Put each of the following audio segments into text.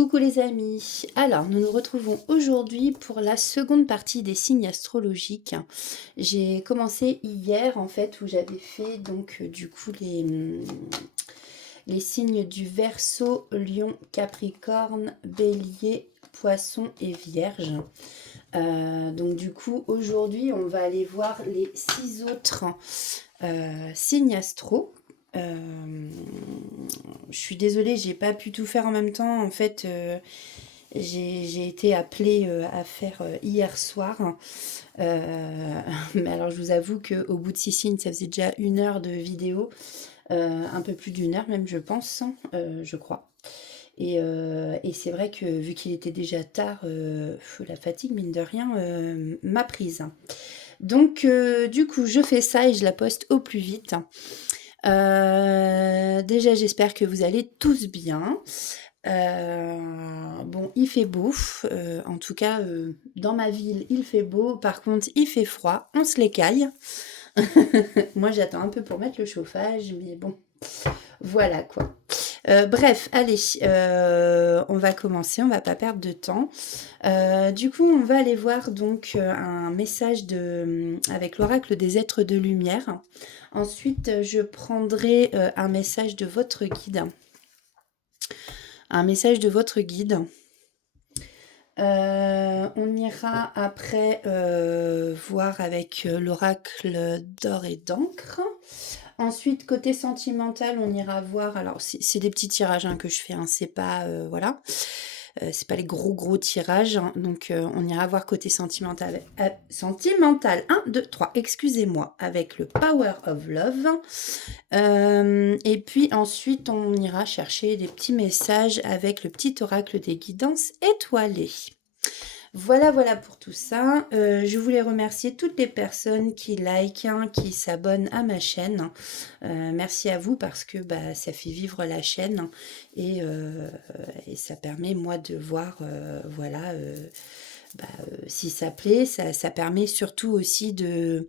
Coucou les amis, alors nous nous retrouvons aujourd'hui pour la seconde partie des signes astrologiques. J'ai commencé hier en fait où j'avais fait donc du coup les signes du Verseau, Lion, Capricorne, Bélier, Poisson et Vierge. Donc du coup aujourd'hui on va aller voir les 6 autres signes astro. Je suis désolée, j'ai pas pu tout faire en même temps. En fait, j'ai été appelée à faire hier soir. Mais alors, je vous avoue qu'au bout de 6 signes, ça faisait déjà 1 heure de vidéo. Un peu plus d'1 heure même, je pense, je crois. Et c'est vrai que vu qu'il était déjà tard, la fatigue, mine de rien, m'a prise. Donc, du coup, je fais ça et je la poste au plus vite. Déjà, j'espère que vous allez tous bien. Bon, il fait beau, en tout cas, dans ma ville, il fait beau. Par contre, il fait froid, on se l'écaille. Moi, j'attends un peu pour mettre le chauffage, mais bon, voilà quoi. Bref, allez, on va commencer, on va pas perdre de temps. Du coup, on va aller voir donc un message avec l'oracle des êtres de lumière. Ensuite, je prendrai un message de votre guide. Un message de votre guide. On ira après voir avec l'oracle d'or et d'encre. Ensuite, côté sentimental, on ira voir. Alors, c'est des petits tirages que je fais, c'est pas voilà. C'est pas les gros tirages, donc on ira voir côté sentimental. Sentimental, 1, 2, 3, excusez-moi, avec le Power of Love. Et puis ensuite, on ira chercher des petits messages avec le petit oracle des guidances étoilées. Voilà pour tout ça. Je voulais remercier toutes les personnes qui likent, qui s'abonnent à ma chaîne. Merci à vous parce que ça fait vivre la chaîne et ça permet moi de voir si ça plaît. Ça permet surtout aussi de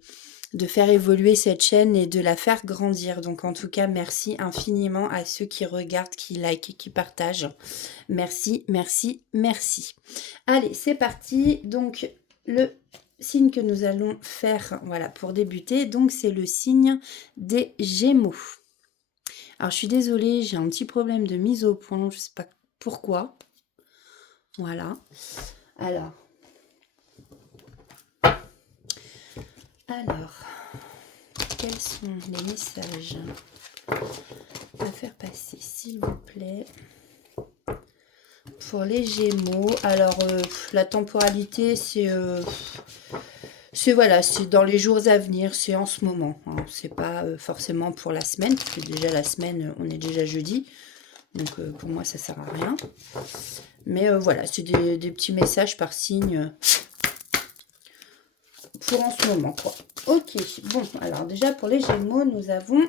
faire évoluer cette chaîne et de la faire grandir. Donc en tout cas, merci infiniment à ceux qui regardent, qui likent, qui partagent. Merci. Allez, c'est parti. Donc le signe que nous allons faire, voilà, pour débuter, donc c'est le signe des Gémeaux. Alors je suis désolée, j'ai un petit problème de mise au point, je sais pas pourquoi. Voilà. Alors, quels sont les messages à faire passer, s'il vous plaît, pour les Gémeaux? Alors, la temporalité, c'est voilà, c'est dans les jours à venir, c'est en ce moment. C'est pas forcément pour la semaine, parce que déjà la semaine, on est déjà jeudi. Donc, pour moi, ça sert à rien. Mais voilà, c'est des petits messages par signe pour en ce moment, quoi. Ok, bon, alors déjà pour les Gémeaux, nous avons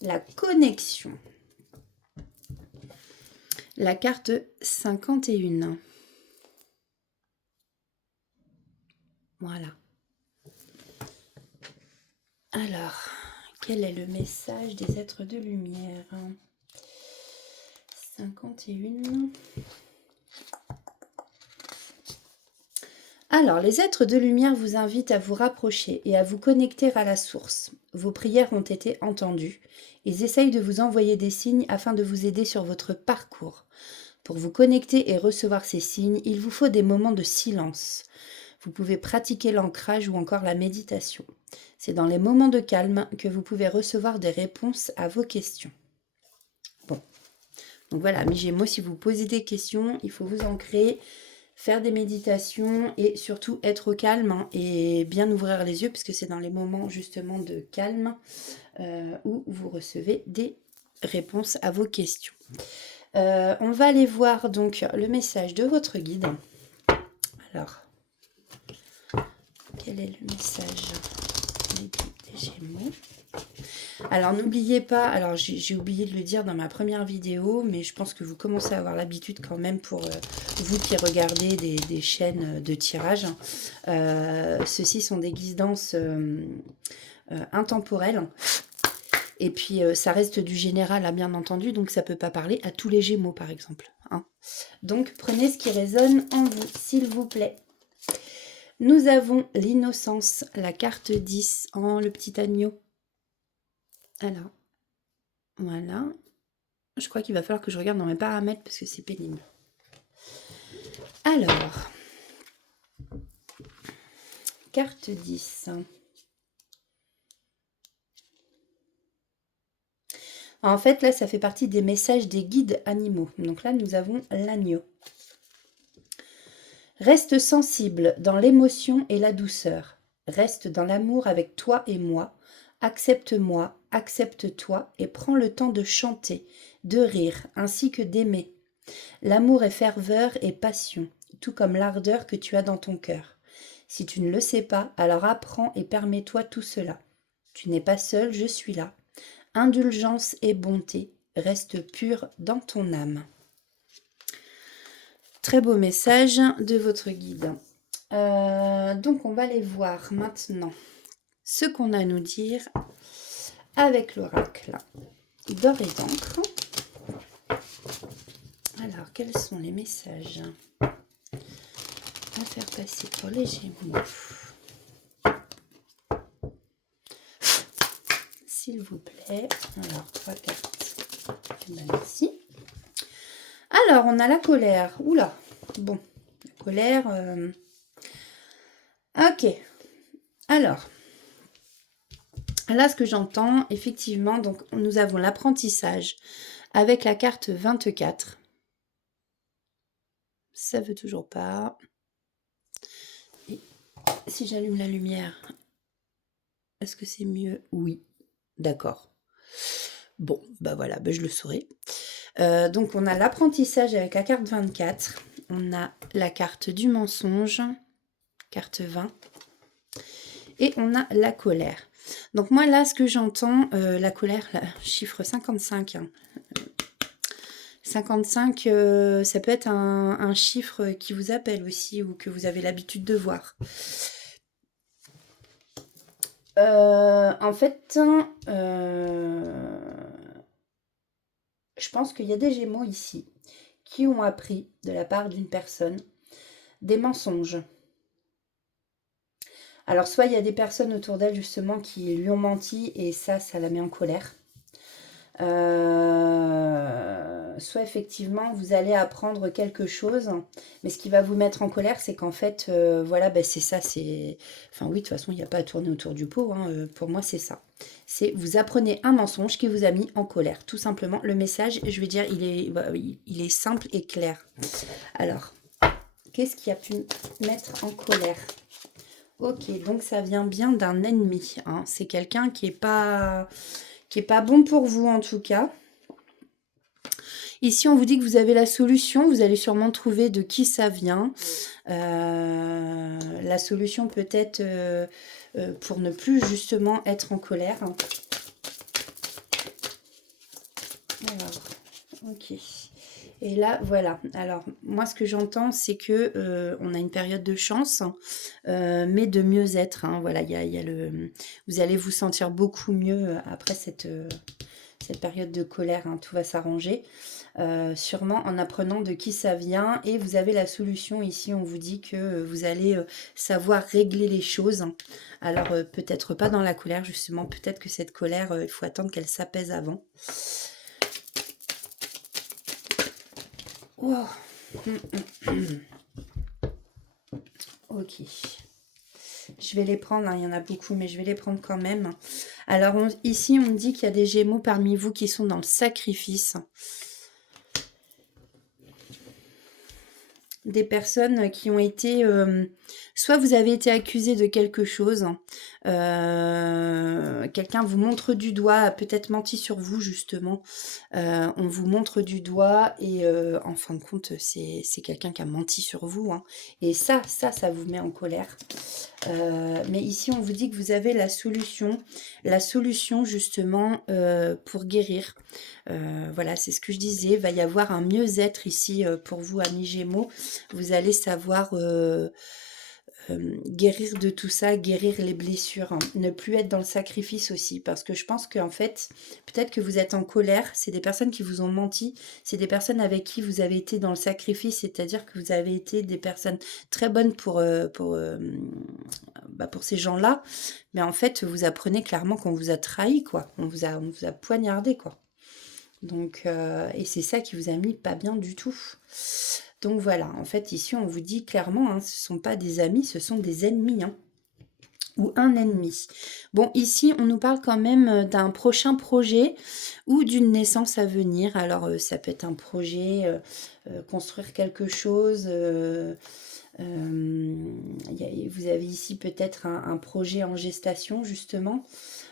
la connexion. La carte 51. Voilà. Alors, quel est le message des êtres de lumière? 51. Alors, les êtres de lumière vous invitent à vous rapprocher et à vous connecter à la source. Vos prières ont été entendues. Ils essayent de vous envoyer des signes afin de vous aider sur votre parcours. Pour vous connecter et recevoir ces signes, il vous faut des moments de silence. Vous pouvez pratiquer l'ancrage ou encore la méditation. C'est dans les moments de calme que vous pouvez recevoir des réponses à vos questions. Bon, donc voilà, mes Gémeaux, si vous posez des questions, il faut vous ancrer, faire des méditations et surtout être au calme et bien ouvrir les yeux parce que c'est dans les moments justement de calme où vous recevez des réponses à vos questions. On va aller voir donc le message de votre guide. Alors, quel est le message des Gémeaux? Alors n'oubliez pas, alors j'ai oublié de le dire dans ma première vidéo, mais je pense que vous commencez à avoir l'habitude quand même pour vous qui regardez des chaînes de tirage. Ceux-ci sont des guidances intemporelles. Et puis, ça reste du général, hein, bien entendu, donc ça peut pas parler à tous les Gémeaux, par exemple, hein. Donc, prenez ce qui résonne en vous, s'il vous plaît. Nous avons l'innocence, la carte 10, en le petit agneau. Alors, voilà. Je crois qu'il va falloir que je regarde dans mes paramètres parce que c'est pénible. Alors, carte 10. En fait, là, ça fait partie des messages des guides animaux. Donc là, nous avons l'agneau. Reste sensible dans l'émotion et la douceur. Reste dans l'amour avec toi et moi. Accepte-moi, accepte-toi et prends le temps de chanter, de rire, ainsi que d'aimer. L'amour est ferveur et passion, tout comme l'ardeur que tu as dans ton cœur. Si tu ne le sais pas, alors apprends et permets-toi tout cela. Tu n'es pas seul, je suis là. Indulgence et bonté, reste pure dans ton âme. Très beau message de votre guide. Donc on va aller voir maintenant ce qu'on a à nous dire avec l'oracle d'or et d'encre. Alors, quels sont les messages à faire passer pour les Gémeaux? S'il vous plaît. Alors, 3 cartes. Eh ben, merci. Alors, on a la colère. Oula. Bon, la colère. Ok. Alors, là, ce que j'entends, effectivement, donc nous avons l'apprentissage avec la carte 24. Ça veut toujours pas. Et si j'allume la lumière, est-ce que c'est mieux? Oui. D'accord. Bon, bah voilà, bah je le saurai. Donc on a l'apprentissage avec la carte 24. On a la carte du mensonge, carte 20. Et on a la colère. Donc moi là, ce que j'entends, la colère, chiffre 55. Hein. 55, ça peut être un chiffre qui vous appelle aussi ou que vous avez l'habitude de voir. En fait, je pense qu'il y a des Gémeaux ici qui ont appris de la part d'une personne des mensonges. Alors soit il y a des personnes autour d'elle justement qui lui ont menti et ça la met en colère. Soit effectivement vous allez apprendre quelque chose, mais ce qui va vous mettre en colère, c'est qu'en fait, voilà, ben c'est ça, c'est... Enfin oui, de toute façon, il n'y a pas à tourner autour du pot, hein, pour moi c'est ça. C'est vous apprenez un mensonge qui vous a mis en colère, tout simplement. Le message, je vais dire, il est simple et clair. Alors, qu'est-ce qui a pu mettre en colère? Ok, donc ça vient bien d'un ennemi, hein. C'est quelqu'un qui est pas bon pour vous en tout cas. Ici, on vous dit que vous avez la solution. Vous allez sûrement trouver de qui ça vient. La solution peut-être pour ne plus justement être en colère. Alors, ok. Et là, voilà. Alors, moi, ce que j'entends, c'est que on a une période de chance, mais de mieux-être. Hein. Voilà, il y a vous allez vous sentir beaucoup mieux après cette période de colère. Hein. Tout va s'arranger. Sûrement en apprenant de qui ça vient. Et vous avez la solution ici. On vous dit que vous allez savoir régler les choses. Alors, peut-être pas dans la colère, justement. Peut-être que cette colère, il faut attendre qu'elle s'apaise avant. Wow. Ok. Je vais les prendre, hein. Il y en a beaucoup, mais je vais les prendre quand même. Alors ici, on dit qu'il y a des Gémeaux parmi vous qui sont dans le sacrifice. Des personnes qui ont été... soit vous avez été accusé de quelque chose, quelqu'un vous montre du doigt, a peut-être menti sur vous justement, on vous montre du doigt et en fin de compte c'est quelqu'un qui a menti sur vous, hein. Et ça vous met en colère. Mais ici on vous dit que vous avez la solution justement pour guérir. Voilà, c'est ce que je disais, va y avoir un mieux-être ici pour vous, amis Gémeaux. Vous allez savoir guérir de tout ça, guérir les blessures, hein. Ne plus être dans le sacrifice aussi, parce que je pense qu'en fait, peut-être que vous êtes en colère, c'est des personnes qui vous ont menti, c'est des personnes avec qui vous avez été dans le sacrifice, c'est-à-dire que vous avez été des personnes très bonnes pour ces gens-là, mais en fait, vous apprenez clairement qu'on vous a trahi, quoi. On vous a poignardé, quoi. Donc, et c'est ça qui vous a mis pas bien du tout. Donc voilà, en fait, ici, on vous dit clairement, hein, ce ne sont pas des amis, ce sont des ennemis, hein, ou un ennemi. Bon, ici, on nous parle quand même d'un prochain projet ou d'une naissance à venir. Alors, ça peut être un projet, construire quelque chose. Vous avez ici peut-être un projet en gestation, justement,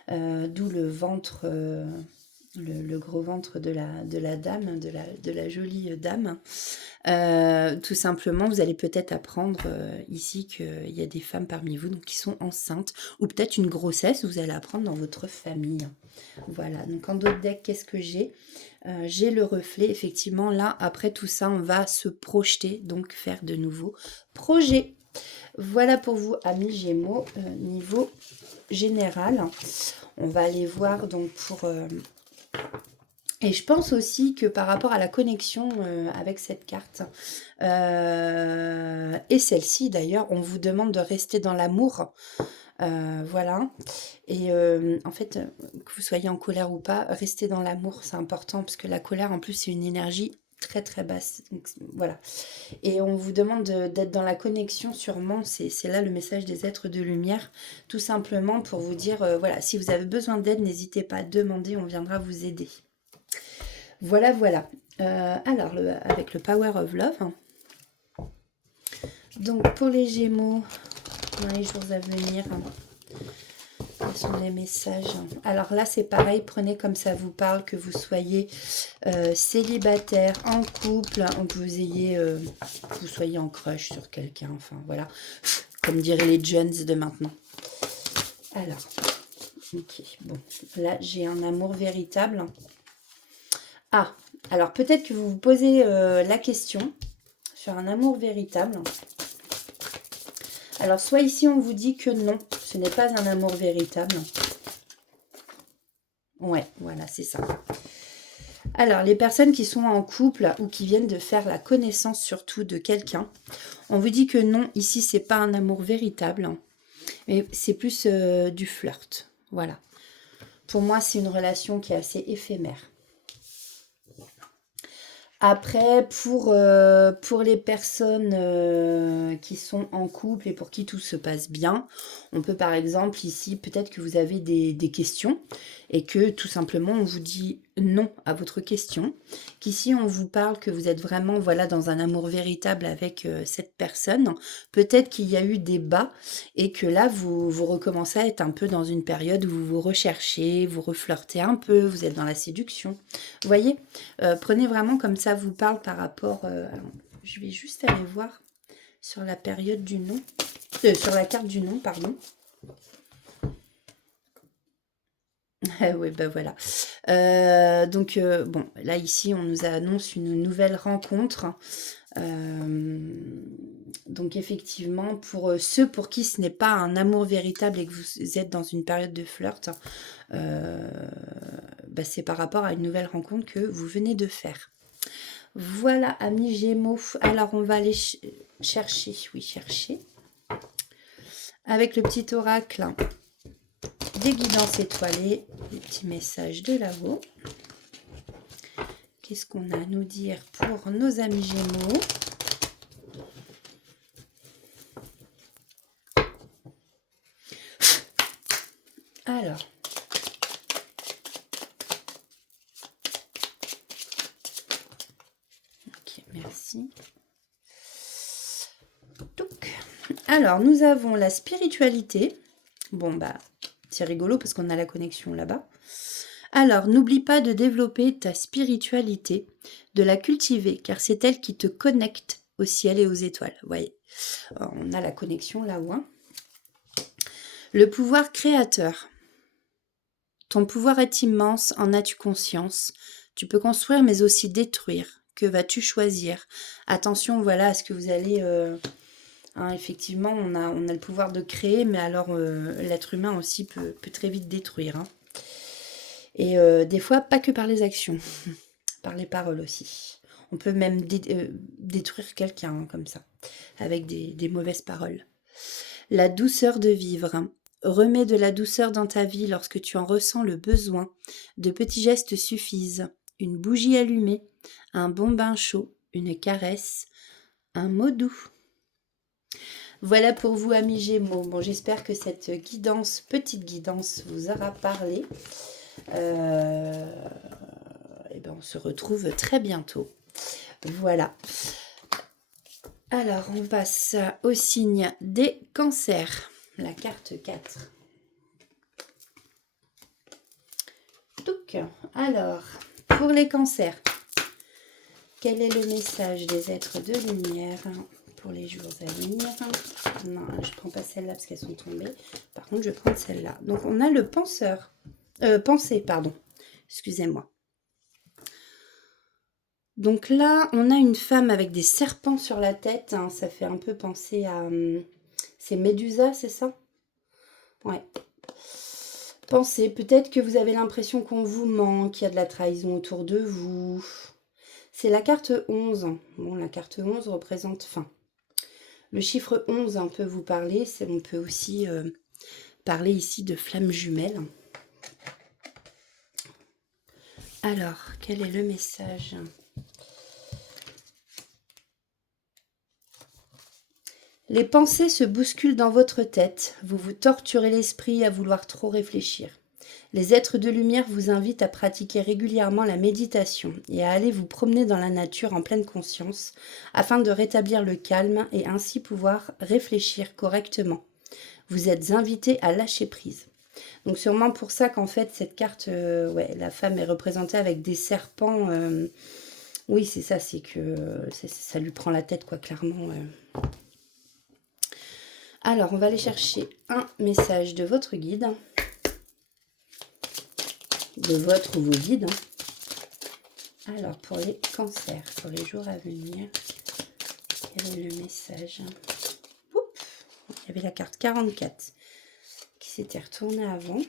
d'où le ventre. Le gros ventre de la dame, de la jolie dame. Tout simplement, vous allez peut-être apprendre ici qu'il y a des femmes parmi vous donc, qui sont enceintes, ou peut-être une grossesse, vous allez apprendre dans votre famille. Voilà, donc en d'autres decks, qu'est-ce que j'ai? J'ai le reflet, effectivement, là, après tout ça, on va se projeter, donc faire de nouveaux projets. Voilà pour vous, amis Gémeaux, niveau général. On va aller voir donc pour... Et je pense aussi que par rapport à la connexion avec cette carte, et celle-ci d'ailleurs, on vous demande de rester dans l'amour. Voilà. Et en fait, que vous soyez en colère ou pas, rester dans l'amour, c'est important, parce que la colère, en plus, c'est une énergie très très basse. Donc, voilà. Et on vous demande d'être dans la connexion sûrement, c'est là le message des êtres de lumière, tout simplement pour vous dire, voilà, si vous avez besoin d'aide, n'hésitez pas à demander, on viendra vous aider. Voilà, voilà. Alors, avec le Power of Love. Donc, pour les Gémeaux, dans les jours à venir, quels sont les messages? Alors là, c'est pareil, prenez comme ça vous parle, que vous soyez célibataire, en couple, que vous soyez en crush sur quelqu'un, enfin voilà, comme diraient les jeunes de maintenant. Alors, ok, bon, là, j'ai un amour véritable. Ah, alors peut-être que vous vous posez la question sur un amour véritable. Alors, soit ici, on vous dit que non, ce n'est pas un amour véritable. Ouais, voilà, c'est ça. Alors, les personnes qui sont en couple ou qui viennent de faire la connaissance surtout de quelqu'un, on vous dit que non, ici, c'est pas un amour véritable, mais c'est plus du flirt. Voilà. Pour moi, c'est une relation qui est assez éphémère. Après, pour les personnes qui sont en couple et pour qui tout se passe bien, on peut par exemple ici, peut-être que vous avez des questions et que tout simplement on vous dit non à votre question. Qu'ici on vous parle que vous êtes vraiment voilà, dans un amour véritable avec cette personne. Peut-être qu'il y a eu des bas et que là vous recommencez à être un peu dans une période où vous vous recherchez, vous reflirtez un peu, vous êtes dans la séduction. Vous voyez? Prenez vraiment comme ça vous parle par rapport... je vais juste aller voir sur la période du nom. Sur la carte du nom, pardon. Oui, bah voilà. Donc, bon, là, ici, on nous annonce une nouvelle rencontre. Donc, effectivement, pour ceux pour qui ce n'est pas un amour véritable et que vous êtes dans une période de flirt, bah, c'est par rapport à une nouvelle rencontre que vous venez de faire. Voilà, amis Gémeaux. Alors, on va aller chercher, avec le petit oracle des guidances étoilées, les petits messages de là-haut. Qu'est-ce qu'on a à nous dire pour nos amis Gémeaux? Alors, ok, merci. Donc, alors, nous avons la spiritualité. Bon, bah, c'est rigolo parce qu'on a la connexion là-bas. Alors, n'oublie pas de développer ta spiritualité, de la cultiver, car c'est elle qui te connecte au ciel et aux étoiles. Vous voyez, on a la connexion là-haut. Hein. Le pouvoir créateur. Ton pouvoir est immense, en as-tu conscience? Tu peux construire mais aussi détruire. Que vas-tu choisir? Attention, voilà, à ce que vous allez Hein, effectivement, on a le pouvoir de créer, mais alors l'être humain aussi peut très vite détruire. Hein. Et des fois, pas que par les actions, par les paroles aussi. On peut même détruire quelqu'un hein, comme ça, avec des mauvaises paroles. La douceur de vivre. Remets de la douceur dans ta vie lorsque tu en ressens le besoin. De petits gestes suffisent. Une bougie allumée, un bon bain chaud, une caresse, un mot doux. Voilà pour vous, amis Gémeaux. Bon, j'espère que cette petite guidance, vous aura parlé. Et ben, on se retrouve très bientôt. Voilà. Alors, on passe au signe des cancers. La carte 4. Donc, alors, pour les cancers, quel est le message des êtres de lumière pour les jours à venir? Non, je ne prends pas celle-là parce qu'elles sont tombées. Par contre, je vais prendre celle-là. Donc, on a le penseur. Pensée, pardon. Excusez-moi. Donc là, on a une femme avec des serpents sur la tête. Hein, ça fait un peu penser à... c'est Médusa, c'est ça? Ouais. Pensez, peut-être que vous avez l'impression qu'on vous ment, qu'il y a de la trahison autour de vous. C'est la carte 11. Bon, la carte 11 représente... Enfin, le chiffre 11 peut vous parler. On peut aussi parler ici de flammes jumelles. Alors, quel est le message ? Les pensées se bousculent dans votre tête, vous vous torturez l'esprit à vouloir trop réfléchir. Les êtres de lumière vous invitent à pratiquer régulièrement la méditation et à aller vous promener dans la nature en pleine conscience afin de rétablir le calme et ainsi pouvoir réfléchir correctement. Vous êtes invité à lâcher prise. Donc sûrement pour ça qu'en fait cette carte, la femme est représentée avec des serpents. Oui, c'est ça, c'est que ça lui prend la tête, quoi, clairement. Alors, on va aller chercher un message de votre guide, de votre ou vos guides. Alors, pour les cancers, pour les jours à venir, quel est le message? Oups, il y avait la carte 44 qui s'était retournée avant.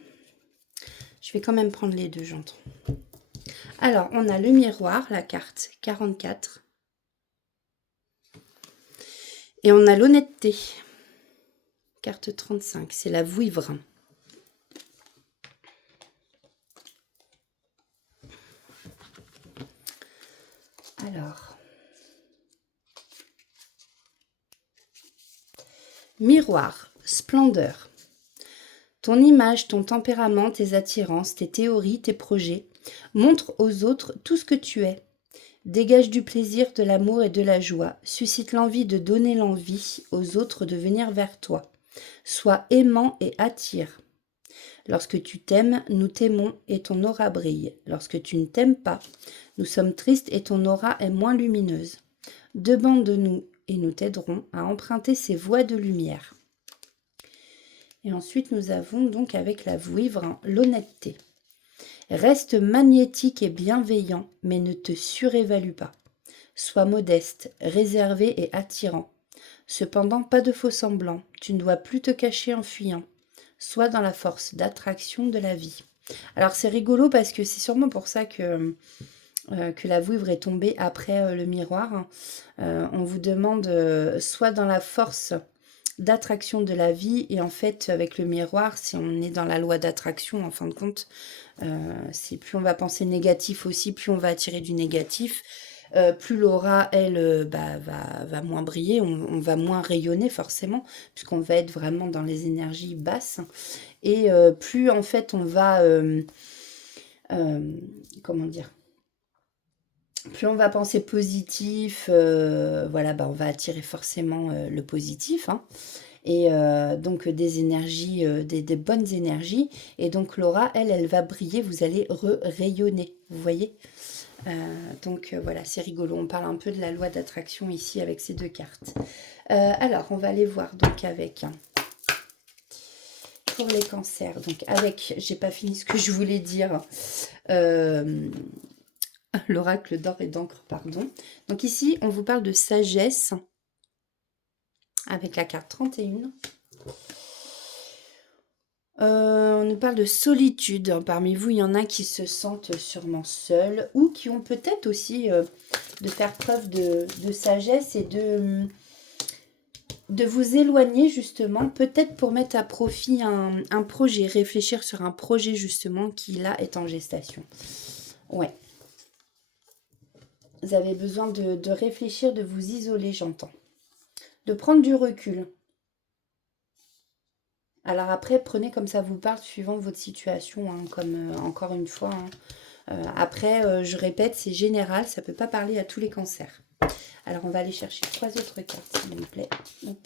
Je vais quand même prendre les deux, j'entends. Alors, on a le miroir, la carte 44. Et on a l'honnêteté, carte 35, c'est la vouivre. Alors, miroir, splendeur. Ton image, ton tempérament, tes attirances, tes théories, tes projets montrent aux autres tout ce que tu es. Dégage du plaisir, de l'amour et de la joie. Suscite l'envie de donner l'envie aux autres de venir vers toi. Sois aimant et attire. Lorsque tu t'aimes, nous t'aimons et ton aura brille. Lorsque tu ne t'aimes pas, nous sommes tristes et ton aura est moins lumineuse. Demande-nous et nous t'aiderons à emprunter ces voies de lumière. Et ensuite, nous avons donc avec la vouivre l'honnêteté. Reste magnétique et bienveillant, mais ne te surévalue pas. Sois modeste, réservé et attirant. Cependant, pas de faux semblants. Tu ne dois plus te cacher en fuyant. Sois dans la force d'attraction de la vie. Alors, c'est rigolo parce que c'est sûrement pour ça que la vouivre est tombée après le miroir. On vous demande soit dans la force d'attraction de la vie, et en fait avec le miroir, si on est dans la loi d'attraction, en fin de compte, c'est plus on va penser négatif aussi, plus on va attirer du négatif, plus l'aura elle va moins briller, on va moins rayonner forcément, puisqu'on va être vraiment dans les énergies basses, et plus en fait on va comment dire, plus on va penser positif, voilà, on va attirer forcément le positif, hein, et donc des énergies, des bonnes énergies, et donc l'aura, elle va briller, vous allez rayonner, vous voyez. Donc voilà, c'est rigolo, on parle un peu de la loi d'attraction ici avec ces deux cartes. Alors, on va aller voir donc avec... pour les cancers, donc avec, j'ai pas fini ce que je voulais dire, l'oracle d'or et d'encre, pardon. Donc ici, on vous parle de sagesse. avec la carte 31. On nous parle de solitude. Parmi vous, il y en a qui se sentent sûrement seuls ou qui ont peut-être aussi de faire preuve de sagesse et de vous éloigner justement, peut-être pour mettre à profit un projet, réfléchir sur un projet justement qui là est en gestation. Ouais. Vous avez besoin de réfléchir, de vous isoler, j'entends. De prendre du recul. Alors après, prenez comme ça vous parle, suivant votre situation, hein, comme encore une fois. Hein. Après, je répète, c'est général, ça ne peut pas parler à tous les cancers. Alors, on va aller chercher 3 autres cartes, s'il vous plaît. Hop.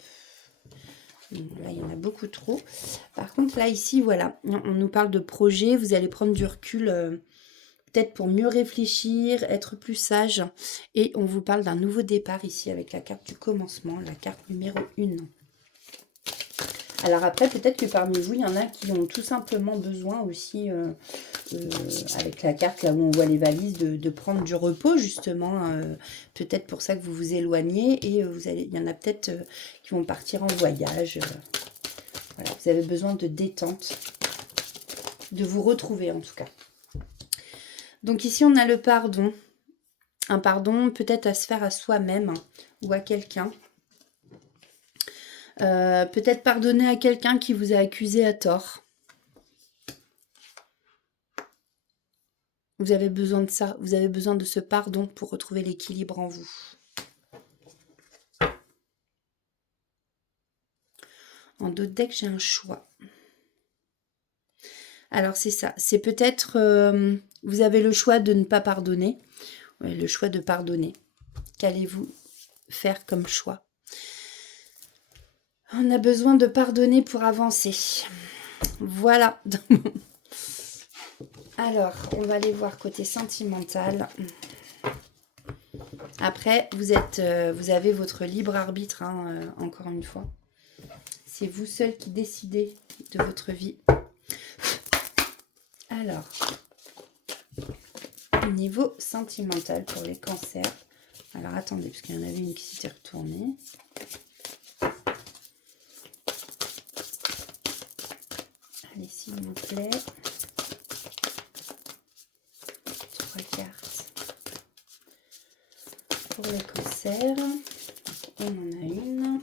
Là, il y en a beaucoup trop. Par contre, là, ici, voilà, on nous parle de projet. Vous allez prendre du recul, peut-être pour mieux réfléchir, être plus sage. Et on vous parle d'un nouveau départ ici, avec la carte du commencement, la carte numéro 1. Alors après, peut-être que parmi vous, il y en a qui ont tout simplement besoin aussi, avec la carte là où on voit les valises, de prendre du repos justement. Peut-être pour ça que vous vous éloignez et il y en a peut-être qui vont partir en voyage. Voilà, vous avez besoin de détente, de vous retrouver en tout cas. Donc ici, on a le pardon. Un pardon peut-être à se faire à soi-même ou à quelqu'un. Peut-être pardonner à quelqu'un qui vous a accusé à tort. Vous avez besoin de ça. Vous avez besoin de ce pardon pour retrouver l'équilibre en vous. En d'autres decks, j'ai un choix. Alors, c'est ça. C'est peut-être... vous avez le choix de ne pas pardonner. Ouais, le choix de pardonner. Qu'allez-vous faire comme choix? On a besoin de pardonner pour avancer. Voilà. Alors, on va aller voir côté sentimental. Après, vous avez votre libre arbitre, hein, encore une fois. C'est vous seul qui décidez de votre vie. Alors, niveau sentimental pour les cancers. Alors, attendez, parce qu'il y en avait une qui s'était retournée. Allez, s'il vous plaît. 3 cartes pour les cancers. On en a une.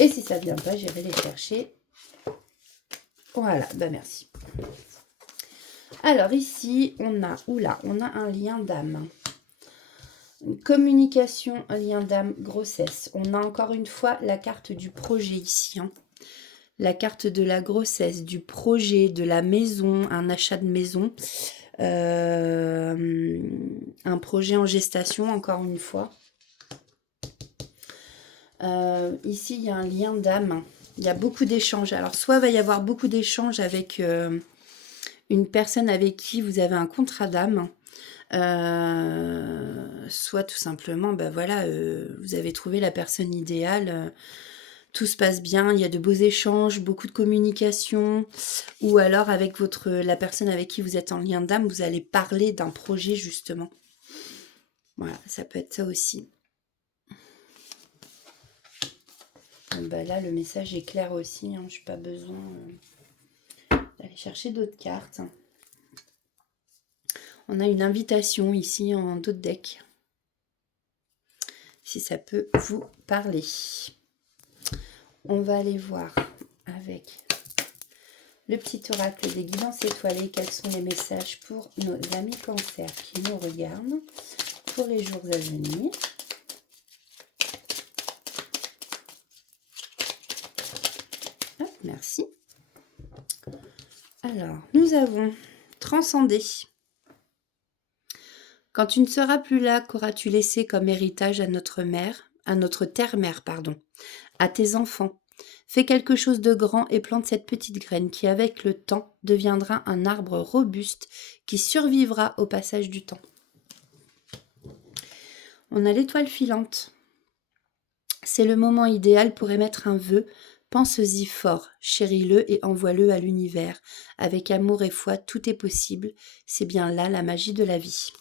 Et si ça ne vient pas, j'irai les chercher. Voilà, bah merci. Alors ici, on a un lien d'âme. Une communication, un lien d'âme, grossesse. On a encore une fois la carte du projet ici. Hein. La carte de la grossesse, du projet, de la maison, un achat de maison. Un projet en gestation, encore une fois. Ici, il y a un lien d'âme. Il y a beaucoup d'échanges. Alors, soit il va y avoir beaucoup d'échanges avec une personne avec qui vous avez un contrat d'âme. Soit tout simplement, ben voilà, vous avez trouvé la personne idéale. Tout se passe bien, il y a de beaux échanges, beaucoup de communication. Ou alors, avec la personne avec qui vous êtes en lien d'âme, vous allez parler d'un projet, justement. Voilà, ça peut être ça aussi. Bah là, le message est clair aussi. Hein, je n'ai pas besoin d'aller chercher d'autres cartes. On a une invitation ici en d'autres decks. Si ça peut vous parler. On va aller voir avec le petit oracle des guidances étoilées. Quels sont les messages pour nos amis cancers qui nous regardent pour les jours à venir. Hop, merci. Alors, nous avons transcendé. Quand tu ne seras plus là, qu'auras-tu laissé comme héritage à notre terre-mère, à tes enfants? Fais quelque chose de grand et plante cette petite graine qui, avec le temps, deviendra un arbre robuste qui survivra au passage du temps. On a l'étoile filante. C'est le moment idéal pour émettre un vœu, Pense-y fort, chéris-le et envoie-le à l'univers. Avec amour et foi, tout est possible. C'est bien là la magie de la vie.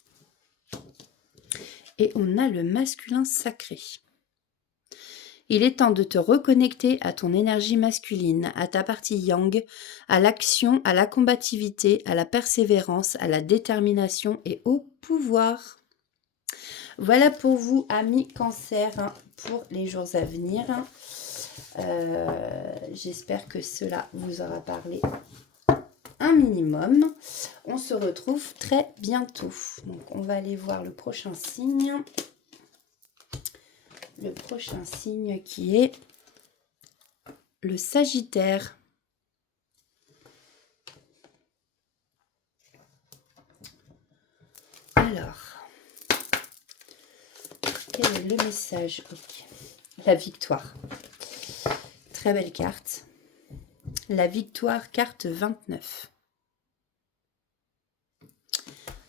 Et on a le masculin sacré. Il est temps de te reconnecter à ton énergie masculine, à ta partie yang, à l'action, à la combativité, à la persévérance, à la détermination et au pouvoir. Voilà pour vous, amis Cancer, pour les jours à venir. J'espère que cela vous aura parlé un minimum. On se retrouve très bientôt. Donc, on va aller voir le prochain signe. Le prochain signe qui est le Sagittaire. Alors, quel est le message? Okay. La victoire. Très belle carte. La victoire, carte 29.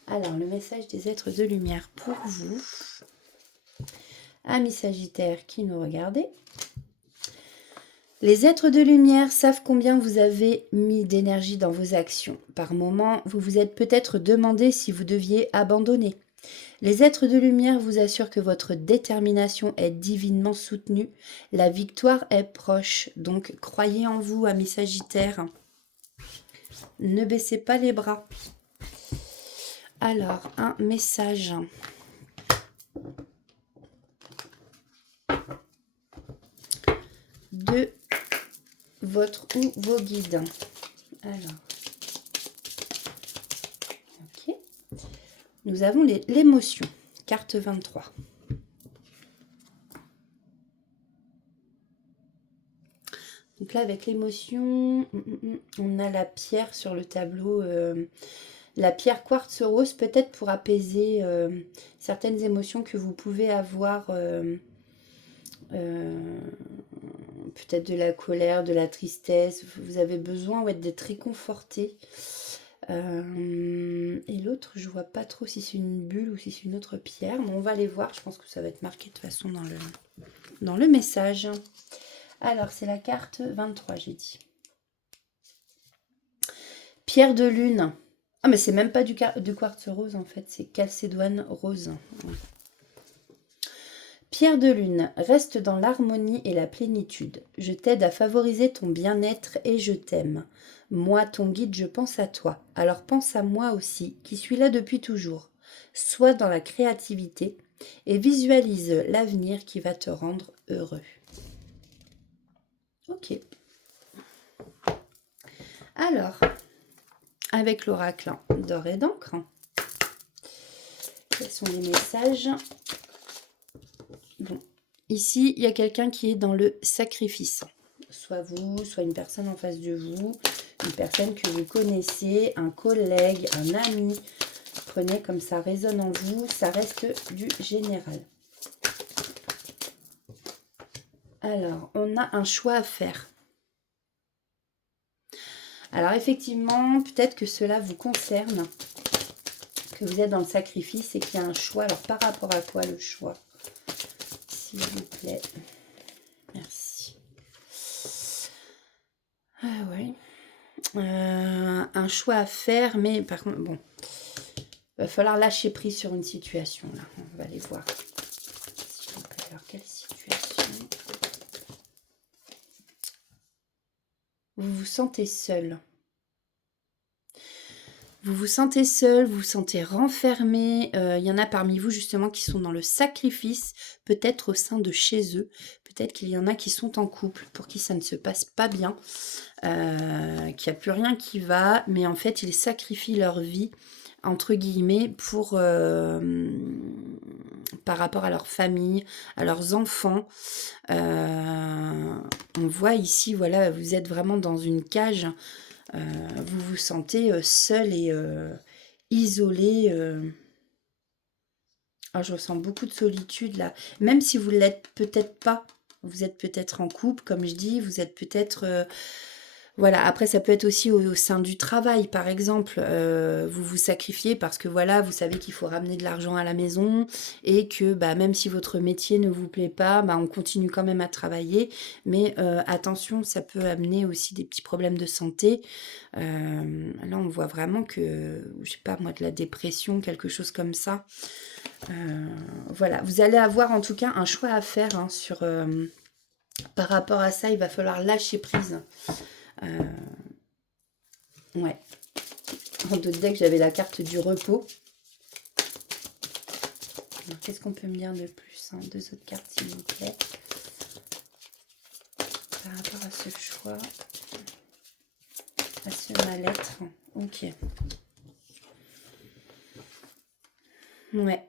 Alors, le message des êtres de lumière pour vous. Amis Sagittaires qui nous regardez. Les êtres de lumière savent combien vous avez mis d'énergie dans vos actions. Par moments, vous vous êtes peut-être demandé si vous deviez abandonner. Les êtres de lumière vous assurent que votre détermination est divinement soutenue. La victoire est proche, donc croyez en vous, amis Sagittaires. Ne baissez pas les bras. Alors, un message. De votre ou vos guides. Alors, ok. Nous avons l'émotion, carte 23. Donc là, avec l'émotion, on a la pierre sur le tableau. La pierre quartz rose, peut-être pour apaiser certaines émotions que vous pouvez avoir. Peut-être de la colère, de la tristesse. Vous avez besoin d'être réconforté. Et l'autre, je vois pas trop si c'est une bulle ou si c'est une autre pierre. Mais on va aller voir. Je pense que ça va être marqué de toute façon dans le message. Alors, c'est la carte 23, j'ai dit. Pierre de lune. Ah, mais c'est même pas du quartz rose, en fait. C'est calcédoine rose. Pierre de lune, reste dans l'harmonie et la plénitude. Je t'aide à favoriser ton bien-être et je t'aime. Moi, ton guide, je pense à toi. Alors pense à moi aussi, qui suis là depuis toujours. Sois dans la créativité et visualise l'avenir qui va te rendre heureux. Ok. Alors, avec l'oracle d'or et d'encre, quels sont les messages? Bon, ici, il y a quelqu'un qui est dans le sacrifice. Soit vous, soit une personne en face de vous, une personne que vous connaissez, un collègue, un ami. Prenez comme ça résonne en vous, ça reste du général. Alors, on a un choix à faire. Alors, effectivement, peut-être que cela vous concerne, que vous êtes dans le sacrifice et qu'il y a un choix. Alors, par rapport à quoi le choix? S'il vous plaît. Merci. Ah ouais. Un choix à faire, mais par contre, bon. Il va falloir lâcher prise sur une situation, là. On va aller voir. S'il vous plaît. Alors, quelle situation? Vous vous sentez seul. Vous vous sentez seul, vous vous sentez renfermé. Il y en a parmi vous justement qui sont dans le sacrifice, peut-être au sein de chez eux. Peut-être qu'il y en a qui sont en couple, pour qui ça ne se passe pas bien, qu'il n'y a plus rien qui va, mais en fait ils sacrifient leur vie, entre guillemets, pour par rapport à leur famille, à leurs enfants. On voit ici, voilà, vous êtes vraiment dans une cage. Vous vous sentez seul et isolé. Ah, je ressens beaucoup de solitude là. Même si vous ne l'êtes peut-être pas. Vous êtes peut-être en couple, comme je dis. Vous êtes peut-être Voilà, après ça peut être aussi au sein du travail, par exemple, vous vous sacrifiez parce que voilà, vous savez qu'il faut ramener de l'argent à la maison et que bah, même si votre métier ne vous plaît pas, bah, on continue quand même à travailler. Mais attention, ça peut amener aussi des petits problèmes de santé. Là, on voit vraiment que, je sais pas moi, de la dépression, quelque chose comme ça. Voilà, vous allez avoir en tout cas un choix à faire hein, par rapport à ça. Il va falloir lâcher prise. Euh, Ouais. En d'autres decks, j'avais la carte du repos. Alors, qu'est-ce qu'on peut me dire de plus hein? Deux autres cartes, s'il vous plaît. Par rapport à ce choix, à ce mal-être. Ok. Ouais.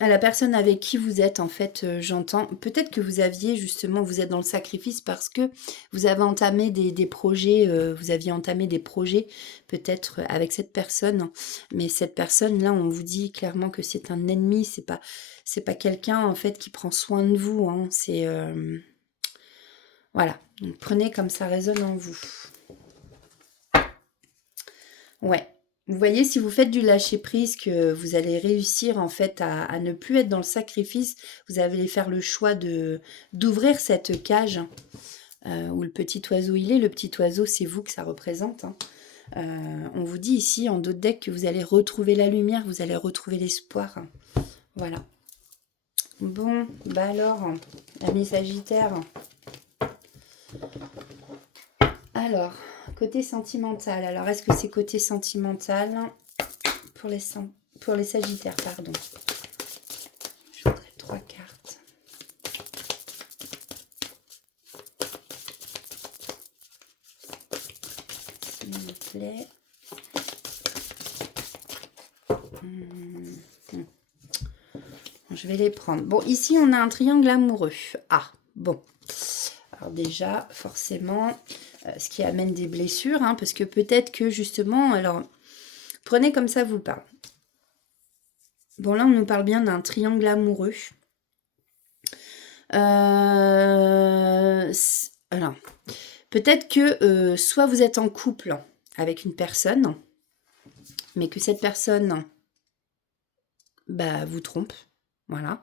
À la personne avec qui vous êtes, en fait, j'entends. Peut-être que vous aviez justement, vous êtes dans le sacrifice parce que vous avez entamé des projets, vous aviez entamé des projets peut-être avec cette personne. Mais cette personne-là, on vous dit clairement que c'est un ennemi, c'est pas quelqu'un en fait qui prend soin de vous. Hein, c'est voilà. Donc prenez comme ça résonne en vous. Ouais. Vous voyez, si vous faites du lâcher-prise, que vous allez réussir en fait à ne plus être dans le sacrifice, vous allez faire le choix d'ouvrir cette cage où le petit oiseau il est. Le petit oiseau, c'est vous que ça représente. Hein. On vous dit ici en d'autres decks que vous allez retrouver la lumière, vous allez retrouver l'espoir. Voilà. Bon, bah alors, amis Sagittaire. Alors, côté sentimental. Alors, est-ce que c'est côté sentimental pour les Sagittaires, pardon. Je voudrais 3 cartes. S'il vous plaît. Je vais les prendre. Bon, ici, on a un triangle amoureux. Ah, bon. Alors déjà, forcément, ce qui amène des blessures, hein, parce que peut-être que justement, alors, prenez comme ça vous parle. Bon, là, on nous parle bien d'un triangle amoureux. Alors, peut-être que soit vous êtes en couple avec une personne, mais que cette personne bah, vous trompe. Voilà.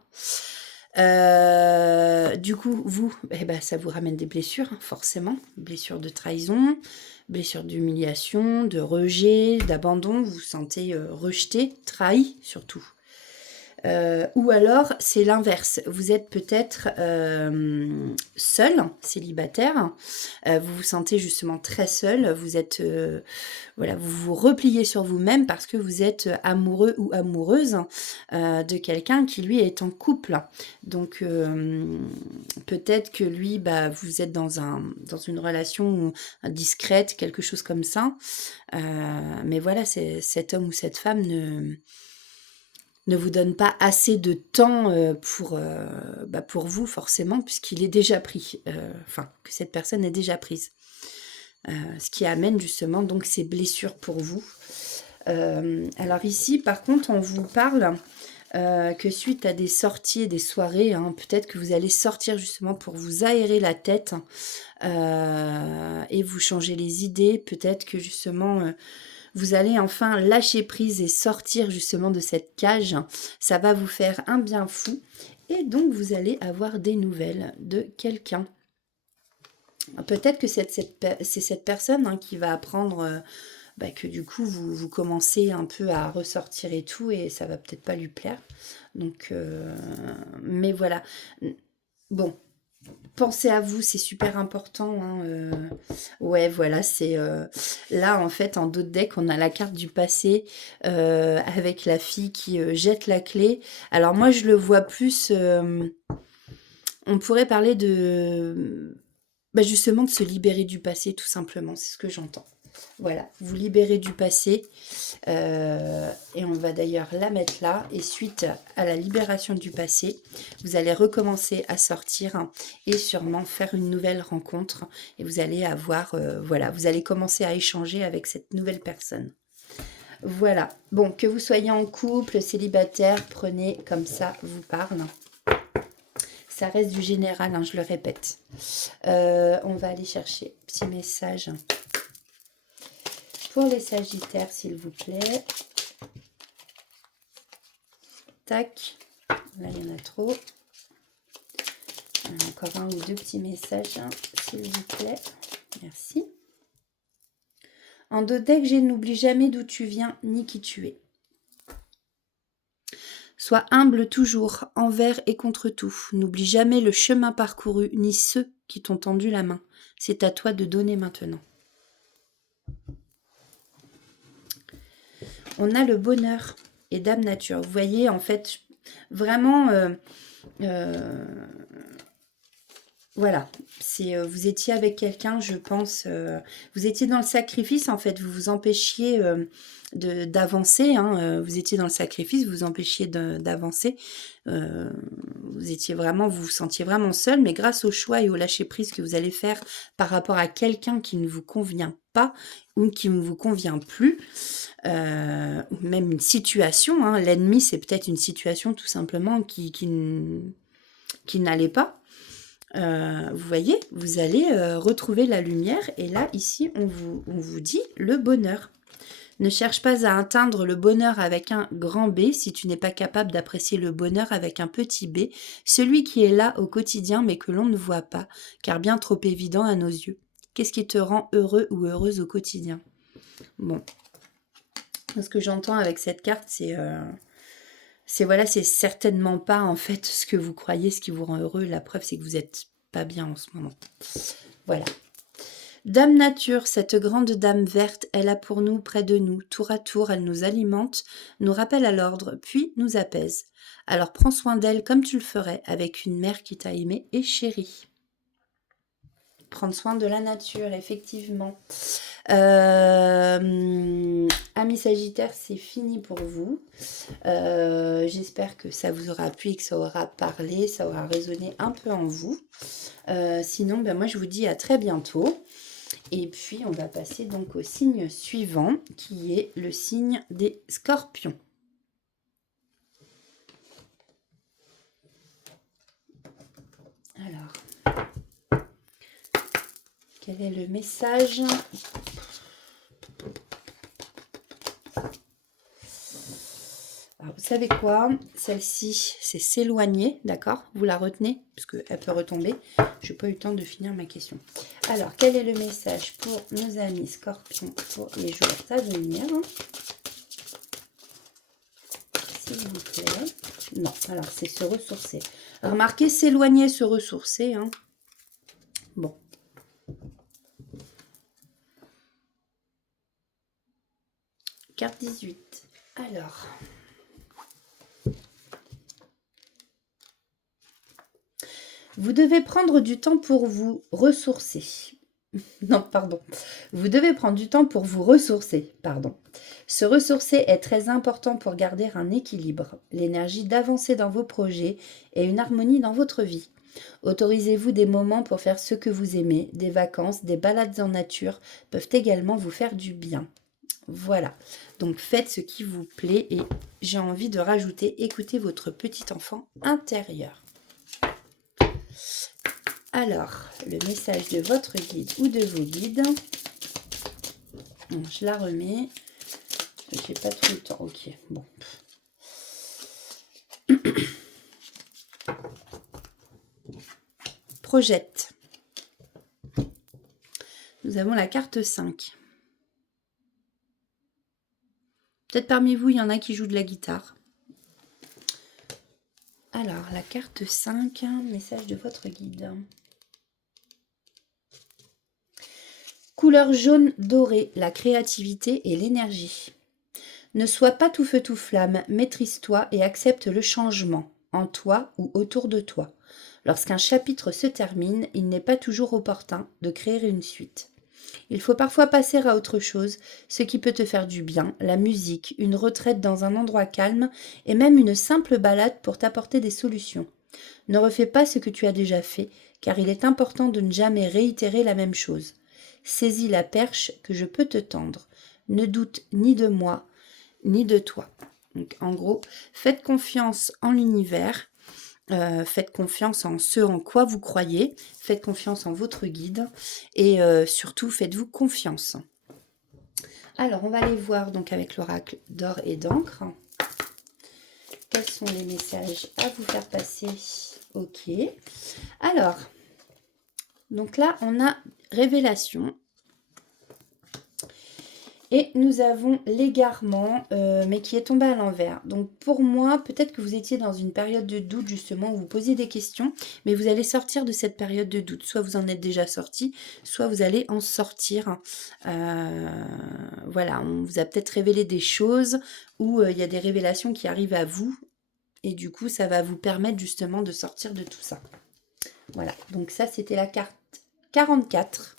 Du coup, vous, eh ben, ça vous ramène des blessures, hein, forcément. Blessures de trahison, blessures d'humiliation, de rejet, d'abandon. Vous vous sentez rejeté, trahi surtout. Ou alors, c'est l'inverse. Vous êtes peut-être seul, célibataire. Vous vous sentez justement très seul. Vous êtes, voilà, vous vous repliez sur vous-même parce que vous êtes amoureux ou amoureuse de quelqu'un qui lui est en couple. Donc, peut-être que lui, bah, vous êtes dans une relation discrète, quelque chose comme ça. Mais voilà, cet homme ou cette femme ne vous donne pas assez de temps pour vous, forcément, puisqu'il est déjà pris. Enfin, que cette personne est déjà prise. Ce qui amène justement donc ces blessures pour vous. Alors ici, par contre, on vous parle que suite à des sorties et des soirées, hein, peut-être que vous allez sortir justement pour vous aérer la tête et vous changer les idées. Peut-être que justement... vous allez enfin lâcher prise et sortir justement de cette cage. Ça va vous faire un bien fou. Et donc, vous allez avoir des nouvelles de quelqu'un. Peut-être que c'est cette personne hein, qui va apprendre que du coup, vous commencez un peu à ressortir et tout. Et ça va peut-être pas lui plaire. Donc, mais voilà. Bon, pensez à vous, c'est super important. Hein, ouais, voilà, c'est... là, en fait, en d'autres decks, on a la carte du passé avec la fille qui jette la clé. Alors moi, je le vois plus... on pourrait parler de... justement, de se libérer du passé, tout simplement. C'est ce que j'entends. Voilà, vous libérez du passé. Et on va d'ailleurs la mettre là. Et suite à la libération du passé, vous allez recommencer à sortir hein, et sûrement faire une nouvelle rencontre. Et vous allez avoir, voilà, vous allez commencer à échanger avec cette nouvelle personne. Voilà. Bon, que vous soyez en couple, célibataire, prenez comme ça vous parle. Ça reste du général, hein, je le répète. On va aller chercher petit message pour les Sagittaires, s'il vous plaît. Tac. Là, il y en a trop. Encore un ou deux petits messages, hein, s'il vous plaît. Merci. En dos deck, j'ai n'oublie jamais d'où tu viens ni qui tu es. Sois humble toujours, envers et contre tout. N'oublie jamais le chemin parcouru, ni ceux qui t'ont tendu la main. C'est à toi de donner maintenant. On a le bonheur et Dame Nature. Vous voyez, en fait, vraiment, voilà. Vous étiez avec quelqu'un, je pense, vous étiez dans le sacrifice, en fait. Vous vous empêchiez d'avancer. Vous étiez dans le sacrifice, vous vous empêchiez d'avancer. Vous vous sentiez vraiment seul, mais grâce au choix et au lâcher-prise que vous allez faire par rapport à quelqu'un qui ne vous convient pas ou qui ne vous convient plus, ou même une situation, l'ennemi, c'est peut-être une situation tout simplement qui n'allait pas. Vous voyez, vous allez retrouver la lumière et là, ici, on vous dit le bonheur. Ne cherche pas à atteindre le bonheur avec un grand B si tu n'es pas capable d'apprécier le bonheur avec un petit b, celui qui est là au quotidien mais que l'on ne voit pas, car bien trop évident à nos yeux. Qu'est-ce qui te rend heureux ou heureuse au quotidien? Bon, ce que j'entends avec cette carte, c'est certainement pas en fait ce que vous croyez, ce qui vous rend heureux. La preuve, c'est que vous n'êtes pas bien en ce moment. Voilà. Dame Nature, cette grande dame verte, elle a pour nous, près de nous, tour à tour, elle nous alimente, nous rappelle à l'ordre, puis nous apaise. Alors prends soin d'elle comme tu le ferais avec une mère qui t'a aimé et chéri. Prendre soin de la nature, effectivement. Amis Sagittaires, c'est fini pour vous. J'espère que ça vous aura plu et que ça aura parlé, ça aura résonné un peu en vous. Sinon, moi je vous dis à très bientôt. Et puis on va passer donc au signe suivant qui est le signe des Scorpions. Alors, quel est le message ? Alors, vous savez quoi? Celle-ci, c'est s'éloigner, d'accord? Vous la retenez, parce qu'elle peut retomber. Je n'ai pas eu le temps de finir ma question. Alors, quel est le message pour nos amis Scorpions pour les jours à venir? S'il vous plaît. Non, alors c'est se ressourcer. Remarquez, s'éloigner, se ressourcer. Bon. Carte 18. Alors... Vous devez prendre du temps pour vous ressourcer. Non, pardon. Vous devez prendre du temps pour vous ressourcer, pardon. Se ressourcer est très important pour garder un équilibre, l'énergie d'avancer dans vos projets et une harmonie dans votre vie. Autorisez-vous des moments pour faire ce que vous aimez. Des vacances, des balades en nature peuvent également vous faire du bien. Voilà. Donc faites ce qui vous plaît et j'ai envie de rajouter, écoutez votre petit enfant intérieur. Alors, le message de votre guide ou de vos guides. Je la remets. J'ai pas tout le temps. Ok, bon. Projette. Nous avons la carte 5. Peut-être parmi vous, il y en a qui jouent de la guitare. Alors, la carte 5, message de votre guide. Couleur jaune doré, la créativité et l'énergie. Ne sois pas tout feu tout flamme, maîtrise-toi et accepte le changement, en toi ou autour de toi. Lorsqu'un chapitre se termine, il n'est pas toujours opportun de créer une suite. Il faut parfois passer à autre chose, ce qui peut te faire du bien, la musique, une retraite dans un endroit calme et même une simple balade pour t'apporter des solutions. Ne refais pas ce que tu as déjà fait, car il est important de ne jamais réitérer la même chose. Saisis la perche que je peux te tendre. Ne doute ni de moi, ni de toi. Donc, en gros, faites confiance en l'univers, faites confiance en ce en quoi vous croyez, faites confiance en votre guide et surtout faites-vous confiance. Alors, on va aller voir donc avec l'oracle d'or et d'encre. Quels sont les messages à vous faire passer? Ok. Alors, donc là, on a révélation. Et nous avons l'égarement, mais qui est tombé à l'envers. Donc pour moi, peut-être que vous étiez dans une période de doute justement où vous posiez des questions, mais vous allez sortir de cette période de doute. Soit vous en êtes déjà sorti, soit vous allez en sortir. Voilà, on vous a peut-être révélé des choses ou il y a des révélations qui arrivent à vous. Et du coup, ça va vous permettre justement de sortir de tout ça. Voilà, donc ça c'était la carte 44.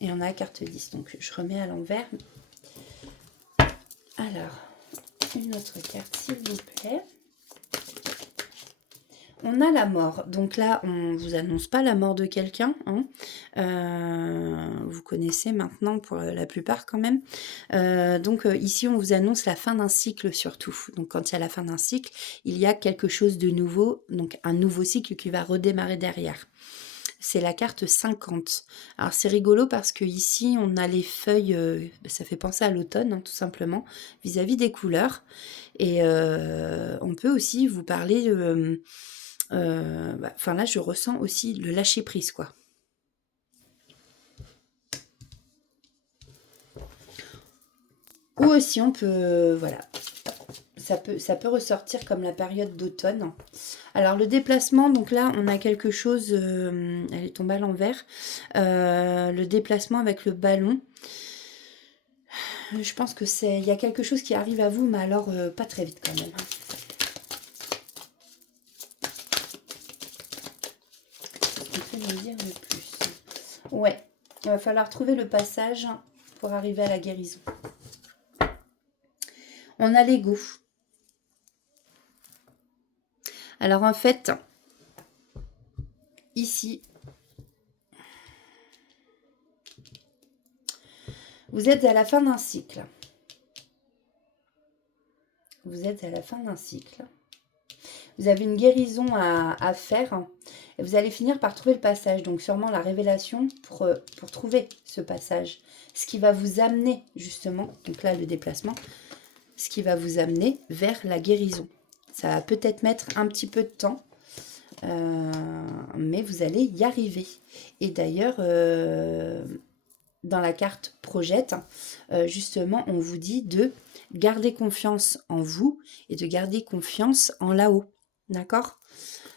Et on a la carte 10, donc je remets à l'envers. Alors, une autre carte, s'il vous plaît. On a la mort. Donc là, on ne vous annonce pas la mort de quelqu'un. Hein. Vous connaissez maintenant pour la plupart quand même. Donc ici, on vous annonce la fin d'un cycle surtout. Donc quand il y a la fin d'un cycle, il y a quelque chose de nouveau. Donc un nouveau cycle qui va redémarrer derrière. C'est la carte 50. Alors c'est rigolo parce que ici on a les feuilles, ça fait penser à l'automne hein, tout simplement, vis-à-vis des couleurs. Et on peut aussi vous parler, enfin là je ressens aussi le lâcher prise quoi. Ou aussi on peut, voilà, ça peut ressortir comme la période d'automne. Alors le déplacement, donc là on a quelque chose, elle est tombée à l'envers, le déplacement avec le ballon. Je pense que il y a quelque chose qui arrive à vous, mais alors pas très vite quand même. On peut me dire le plus. Ouais, il va falloir trouver le passage pour arriver à la guérison. On a l'ego. Alors en fait, ici, vous êtes à la fin d'un cycle. Vous êtes à la fin d'un cycle. Vous avez une guérison à faire. Et vous allez finir par trouver le passage. Donc sûrement la révélation pour trouver ce passage. Ce qui va vous amener justement, donc là le déplacement, ce qui va vous amener vers la guérison. Ça va peut-être mettre un petit peu de temps. Mais vous allez y arriver. Et d'ailleurs, dans la carte Projette, justement, on vous dit de garder confiance en vous et de garder confiance en là-haut. D'accord ?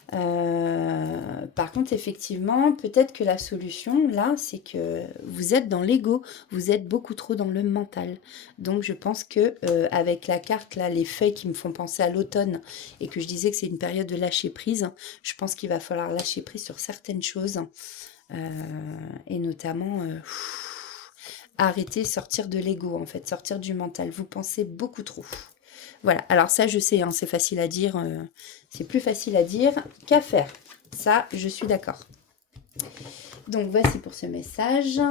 Par contre, effectivement, peut-être que la solution, là, c'est que vous êtes dans l'ego, vous êtes beaucoup trop dans le mental. Donc, je pense que avec la carte, là, les feuilles qui me font penser à l'automne, et que je disais que c'est une période de lâcher prise, je pense qu'il va falloir lâcher prise sur certaines choses, et notamment arrêter, sortir de l'ego, en fait, sortir du mental. Vous pensez beaucoup trop. Voilà, alors ça je sais, hein, c'est facile à dire, c'est plus facile à dire qu'à faire. Ça, je suis d'accord. Donc voici pour ce message.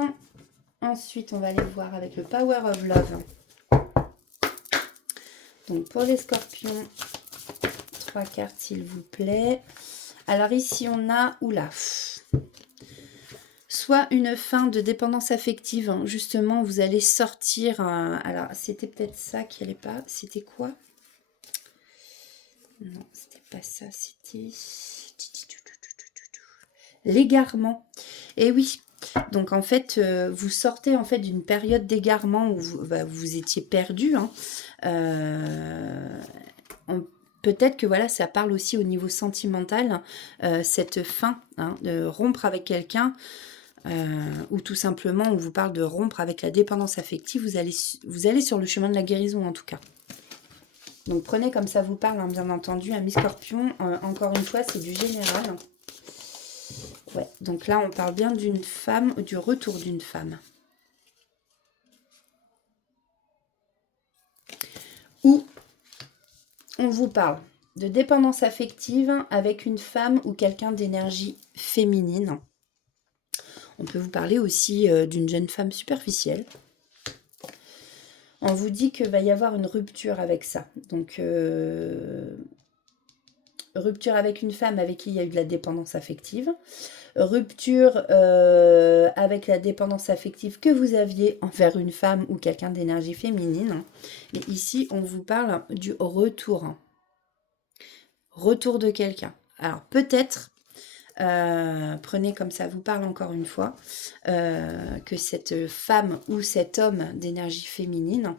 Ensuite, on va aller voir avec le Power of Love. Donc pour les scorpions, 3 cartes s'il vous plaît. Alors ici on a, oula, soit une fin de dépendance affective, hein, justement vous allez sortir, alors c'était peut-être ça qui allait pas, c'était quoi? Non, c'était pas ça, c'était l'égarement. Et oui, donc en fait, vous sortez en fait d'une période d'égarement où vous étiez perdu. Hein. Peut-être que voilà, ça parle aussi au niveau sentimental, cette fin, hein, de rompre avec quelqu'un, ou tout simplement on vous parle de rompre avec la dépendance affective. Vous allez sur le chemin de la guérison en tout cas. Donc prenez comme ça vous parle, hein, bien entendu, un mi-scorpion, encore une fois, c'est du général. Ouais, donc là on parle bien d'une femme, ou du retour d'une femme. Ou on vous parle de dépendance affective avec une femme ou quelqu'un d'énergie féminine. On peut vous parler aussi d'une jeune femme superficielle. On vous dit qu'il va y avoir une rupture avec ça. Donc rupture avec une femme avec qui il y a eu de la dépendance affective, rupture avec la dépendance affective que vous aviez envers une femme ou quelqu'un d'énergie féminine. Et ici, on vous parle du retour. Retour de quelqu'un. Alors peut-être, prenez comme ça vous parle encore une fois, que cette femme ou cet homme d'énergie féminine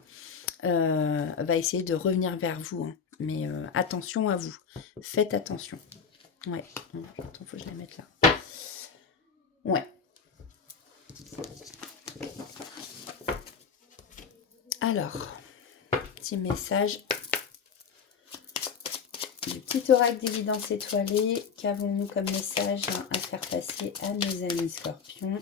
va essayer de revenir vers vous. Hein. Mais attention à vous. Faites attention. Ouais. Attends, faut que je la mette là. Ouais. Alors, petit message du petit oracle d'évidence étoilée. Qu'avons-nous comme message à faire passer à nos amis scorpions,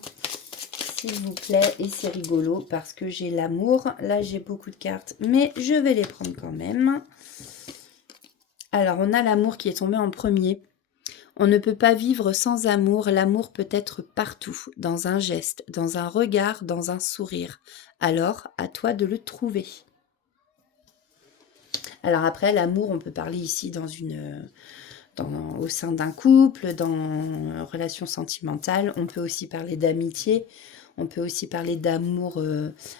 s'il vous plaît? Et c'est rigolo parce que j'ai l'amour. Là, j'ai beaucoup de cartes, mais je vais les prendre quand même. Alors, on a l'amour qui est tombé en premier. On ne peut pas vivre sans amour. L'amour peut être partout, dans un geste, dans un regard, dans un sourire. Alors, à toi de le trouver. Alors après, l'amour, on peut parler ici au sein d'un couple, dans une relation sentimentale. On peut aussi parler d'amitié. On peut aussi parler d'amour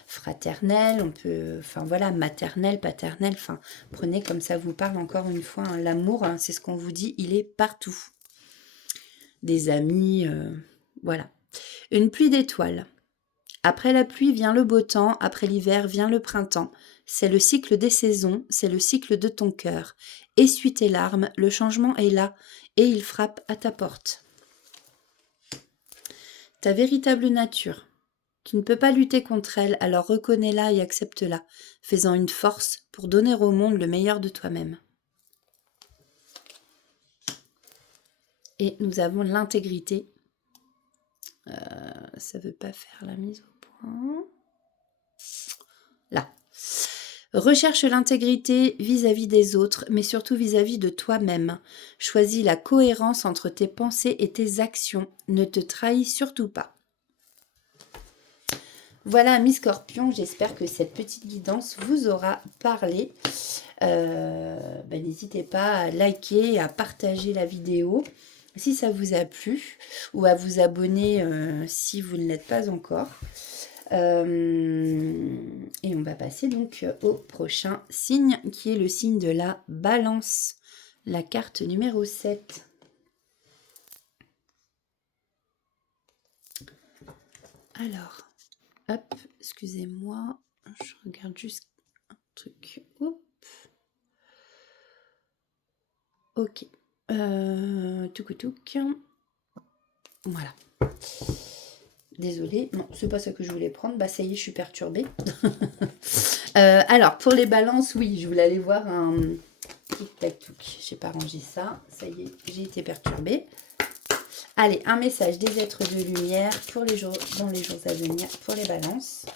fraternel. On peut, enfin voilà, maternel, paternel. Enfin, prenez comme ça vous parle encore une fois. Hein, l'amour, hein, c'est ce qu'on vous dit, il est partout. Des amis, voilà. Une pluie d'étoiles. Après la pluie vient le beau temps, après l'hiver vient le printemps. C'est le cycle des saisons, c'est le cycle de ton cœur. Essuie tes larmes, le changement est là, et il frappe à ta porte. Ta véritable nature. Tu ne peux pas lutter contre elle, alors reconnais-la et accepte-la, fais-en une force pour donner au monde le meilleur de toi-même. Et nous avons l'intégrité. Ça ne veut pas faire la mise au point. Là. Recherche l'intégrité vis-à-vis des autres, mais surtout vis-à-vis de toi-même. Choisis la cohérence entre tes pensées et tes actions. Ne te trahis surtout pas. Voilà, amis scorpions, j'espère que cette petite guidance vous aura parlé. N'hésitez pas à liker et à partager la vidéo si ça vous a plu, ou à vous abonner si vous ne l'êtes pas encore. Et on va passer donc au prochain signe qui est le signe de la balance, la carte numéro 7. Alors, hop, excusez-moi, je regarde juste un truc. Hop. Ok. Touc. Voilà. Désolée, non, c'est pas ça que je voulais prendre. Bah ça y est, je suis perturbée. Alors, pour les balances, oui, je voulais aller voir un tic-tac-touc. J'ai pas rangé ça. Ça y est, j'ai été perturbée. Allez, un message des êtres de lumière pour les jours, dans les jours à venir, pour les balances.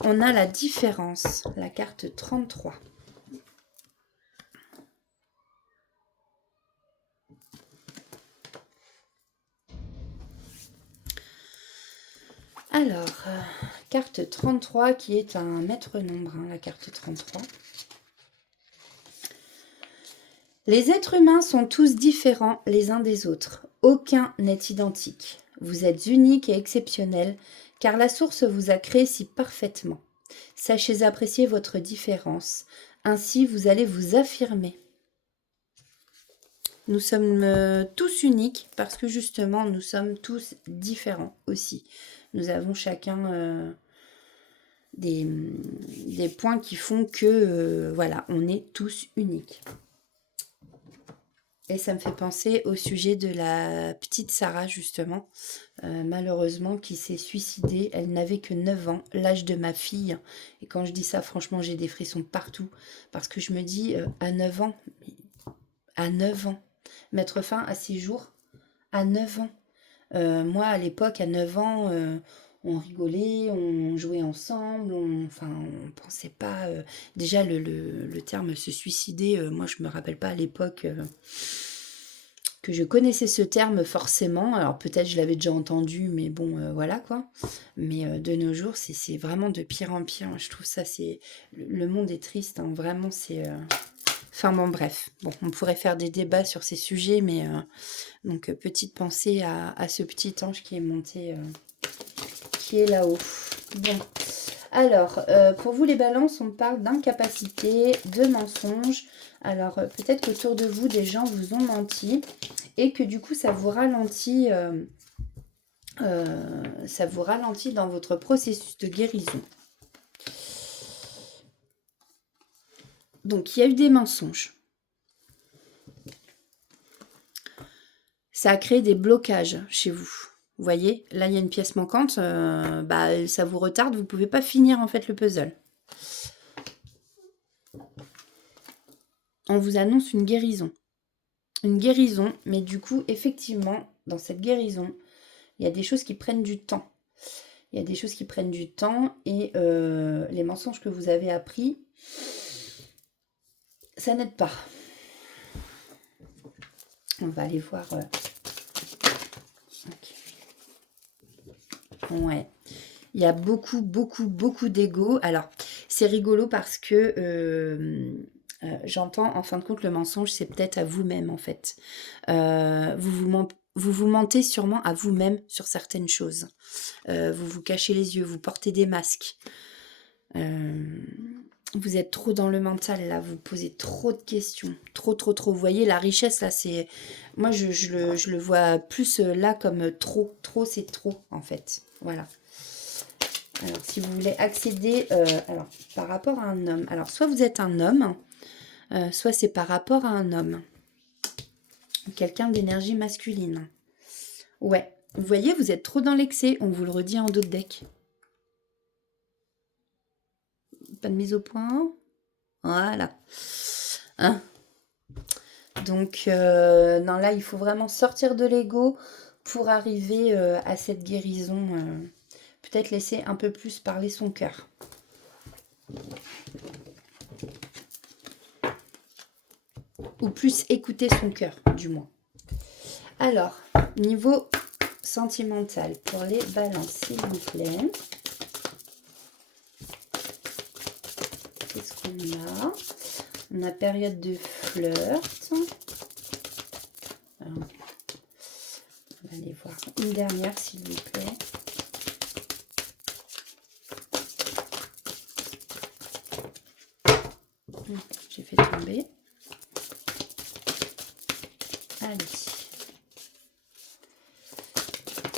On a la différence, la carte 33. Alors, carte 33 qui est un maître nombre, hein, la carte 33. Les êtres humains sont tous différents les uns des autres. Aucun n'est identique. Vous êtes unique et exceptionnel car la source vous a créé si parfaitement. Sachez apprécier votre différence. Ainsi, vous allez vous affirmer. Nous sommes tous uniques parce que justement, nous sommes tous différents aussi. Nous avons chacun des points qui font que, voilà, on est tous uniques. Et ça me fait penser au sujet de la petite Sarah, justement, malheureusement, qui s'est suicidée. Elle n'avait que 9 ans, l'âge de ma fille. Et quand je dis ça, franchement, j'ai des frissons partout. Parce que je me dis, à 9 ans, mettre fin à ses jours, à 9 ans. Moi, à l'époque, à 9 ans, on rigolait, on jouait ensemble, on pensait pas... déjà, le terme se suicider, moi, je me rappelle pas à l'époque que je connaissais ce terme forcément. Alors, peut-être je l'avais déjà entendu, mais bon, voilà, quoi. Mais de nos jours, c'est vraiment de pire en pire. Je trouve ça, c'est... Le monde est triste, hein, vraiment, Enfin bon, bref. Bon, on pourrait faire des débats sur ces sujets, mais donc petite pensée à ce petit ange qui est monté, qui est là-haut. Bon. Alors, pour vous les balances, on parle d'incapacité, de mensonges. Alors, peut-être qu'autour de vous, des gens vous ont menti et que du coup, ça vous ralentit dans votre processus de guérison. Donc, il y a eu des mensonges. Ça a créé des blocages chez vous. Vous voyez, là, il y a une pièce manquante. Ça vous retarde. Vous ne pouvez pas finir, en fait, le puzzle. On vous annonce une guérison. Une guérison, mais du coup, effectivement, dans cette guérison, il y a des choses qui prennent du temps. Il y a des choses qui prennent du temps et les mensonges que vous avez appris, ça n'aide pas. On va aller voir. Okay. Ouais. Il y a beaucoup d'ego. Alors, c'est rigolo parce que j'entends, en fin de compte, le mensonge, c'est peut-être à vous-même, en fait. Vous vous mentez sûrement à vous-même sur certaines choses. Vous vous cachez les yeux, vous portez des masques. Vous êtes trop dans le mental, là. Vous posez trop de questions. Trop. Vous voyez, la richesse, là, c'est... Moi, je le vois plus là comme trop. Trop, c'est trop, en fait. Voilà. Alors, si vous voulez accéder... alors, par rapport à un homme. Alors, soit vous êtes un homme, soit c'est par rapport à un homme. Quelqu'un d'énergie masculine. Ouais. Vous voyez, vous êtes trop dans l'excès. On vous le redit en dos de deck. Pas de mise au point. Voilà. Hein? Donc, non, là, il faut vraiment sortir de l'ego pour arriver à cette guérison. Peut-être laisser un peu plus parler son cœur. Ou plus écouter son cœur, du moins. Alors, niveau sentimental, pour les balances, s'il vous plaît. Qu'est-ce qu'on a? On a période de flirt. Alors, on va aller voir une dernière, s'il vous plaît. J'ai fait tomber. Allez.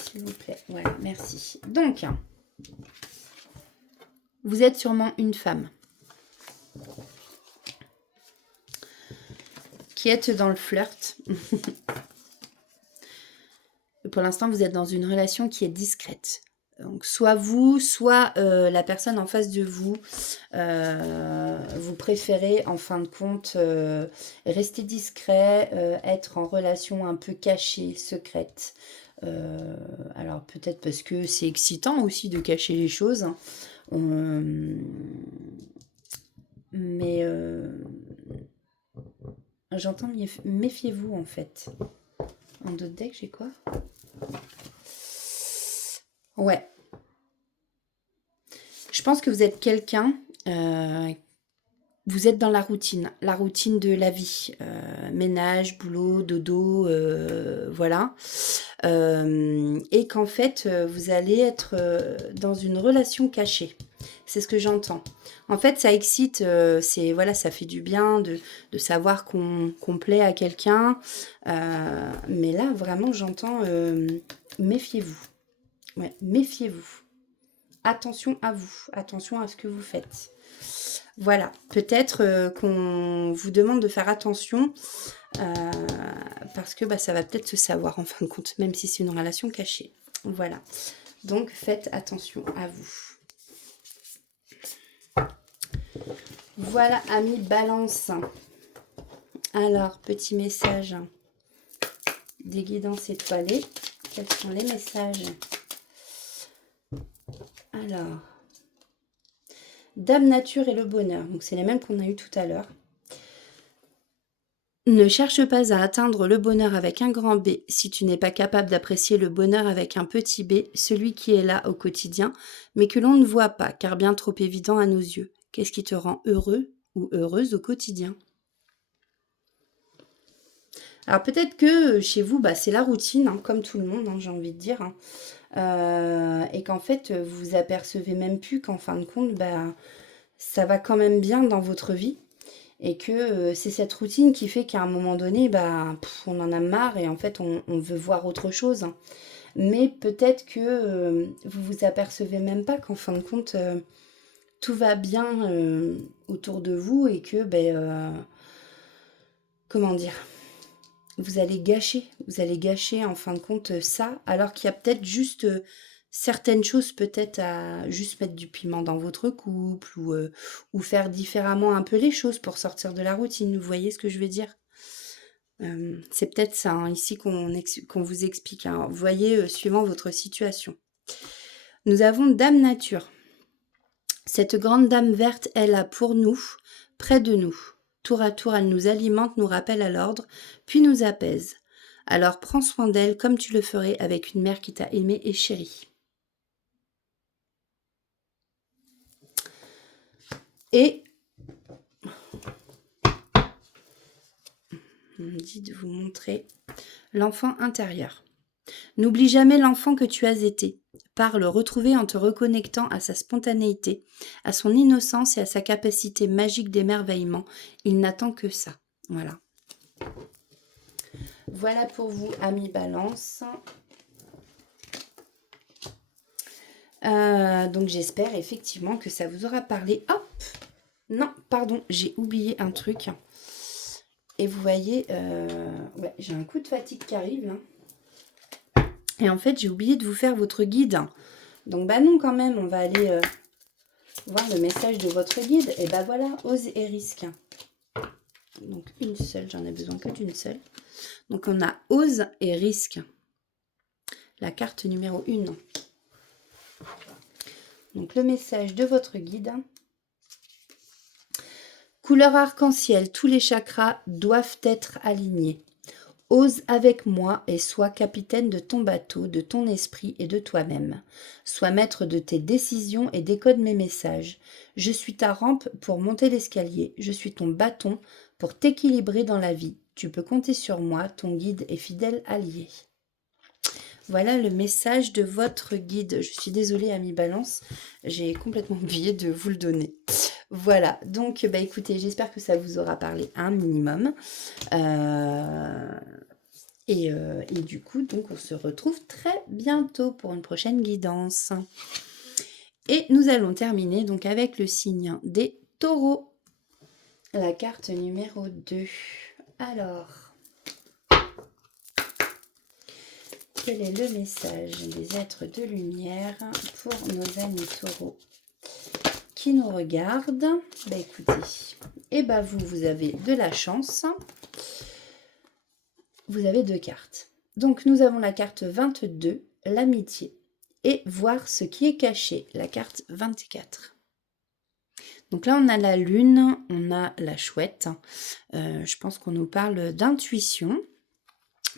S'il vous plaît. Voilà, merci. Donc, vous êtes sûrement une femme qui êtes dans le flirt. Pour l'instant, vous êtes dans une relation qui est discrète. Donc, soit vous, soit la personne en face de vous, vous préférez, en fin de compte, rester discret, être en relation un peu cachée, secrète. Alors, peut-être parce que c'est excitant aussi de cacher les choses. Hein. Mais j'entends méfiez-vous, en fait. En dos de deck, j'ai quoi? Ouais. Je pense que vous êtes quelqu'un, vous êtes dans la routine de la vie. Ménage, boulot, dodo, voilà. Et qu'en fait, vous allez être dans une relation cachée. C'est ce que j'entends. En fait, ça excite, voilà, ça fait du bien de savoir qu'on plaît à quelqu'un. Mais là, vraiment, j'entends méfiez-vous. Ouais, méfiez-vous. Attention à vous, attention à ce que vous faites. Voilà, peut-être qu'on vous demande de faire attention parce que ça va peut-être se savoir en fin de compte, même si c'est une relation cachée. Voilà, donc faites attention à vous. Voilà, amis Balance. Alors, petit message des guidances étoilées. Quels sont les messages? Alors, Dame Nature et le bonheur. Donc, c'est les mêmes qu'on a eu tout à l'heure. Ne cherche pas à atteindre le bonheur avec un grand B si tu n'es pas capable d'apprécier le bonheur avec un petit b, celui qui est là au quotidien, mais que l'on ne voit pas, car bien trop évident à nos yeux. Qu'est-ce qui te rend heureux ou heureuse au quotidien? Alors peut-être que chez vous, bah, c'est la routine, hein, comme tout le monde, hein, j'ai envie de dire, hein. Et qu'en fait, vous vous apercevez même plus qu'en fin de compte, bah, ça va quand même bien dans votre vie. Et que c'est cette routine qui fait qu'à un moment donné, bah, on en a marre et en fait, on veut voir autre chose, hein. Mais peut-être que vous vous apercevez même pas qu'en fin de compte, tout va bien autour de vous et que, ben, comment dire, vous allez gâcher en fin de compte ça, alors qu'il y a peut-être juste certaines choses peut-être à juste mettre du piment dans votre couple ou faire différemment un peu les choses pour sortir de la routine. Vous voyez ce que je veux dire? C'est peut-être ça hein, ici qu'on vous explique, hein. Vous voyez, suivant votre situation. Nous avons Dame Nature. Cette grande dame verte est là pour nous, près de nous. Tour à tour, elle nous alimente, nous rappelle à l'ordre, puis nous apaise. Alors prends soin d'elle comme tu le ferais avec une mère qui t'a aimé et chéri. Et on me dit de vous montrer l'enfant intérieur. N'oublie jamais l'enfant que tu as été. Pars le retrouver en te reconnectant à sa spontanéité, à son innocence et à sa capacité magique d'émerveillement. Il n'attend que ça. Voilà. Voilà pour vous, amis Balance. Donc j'espère effectivement que ça vous aura parlé. Hop! Non, pardon, j'ai oublié un truc. Et vous voyez, ouais, j'ai un coup de fatigue qui arrive là. Et en fait, j'ai oublié de vous faire votre guide. Donc bah non quand même, on va aller voir le message de votre guide. Et bah voilà, ose et risque. Donc une seule, j'en ai besoin que d'une seule. Donc on a ose et risque. La carte numéro 1. Donc le message de votre guide. Couleur arc-en-ciel, tous les chakras doivent être alignés. Ose avec moi et sois capitaine de ton bateau, de ton esprit et de toi-même. Sois maître de tes décisions et décode mes messages. Je suis ta rampe pour monter l'escalier. Je suis ton bâton pour t'équilibrer dans la vie. Tu peux compter sur moi, ton guide et fidèle allié. Voilà le message de votre guide. Je suis désolée, ami Balance, j'ai complètement oublié de vous le donner. Voilà, donc bah écoutez, j'espère que ça vous aura parlé un minimum. Et du coup, donc on se retrouve très bientôt pour une prochaine guidance. Et nous allons terminer donc avec le signe des taureaux. La carte numéro 2. Alors, quel est le message des êtres de lumière pour nos amis taureaux qui nous regardent? Bah écoutez, et bah vous avez de la chance. Vous avez 2 cartes. Donc nous avons la carte 22, l'amitié, et voir ce qui est caché, la carte 24. Donc là on a la lune, on a la chouette. Je pense qu'on nous parle d'intuition,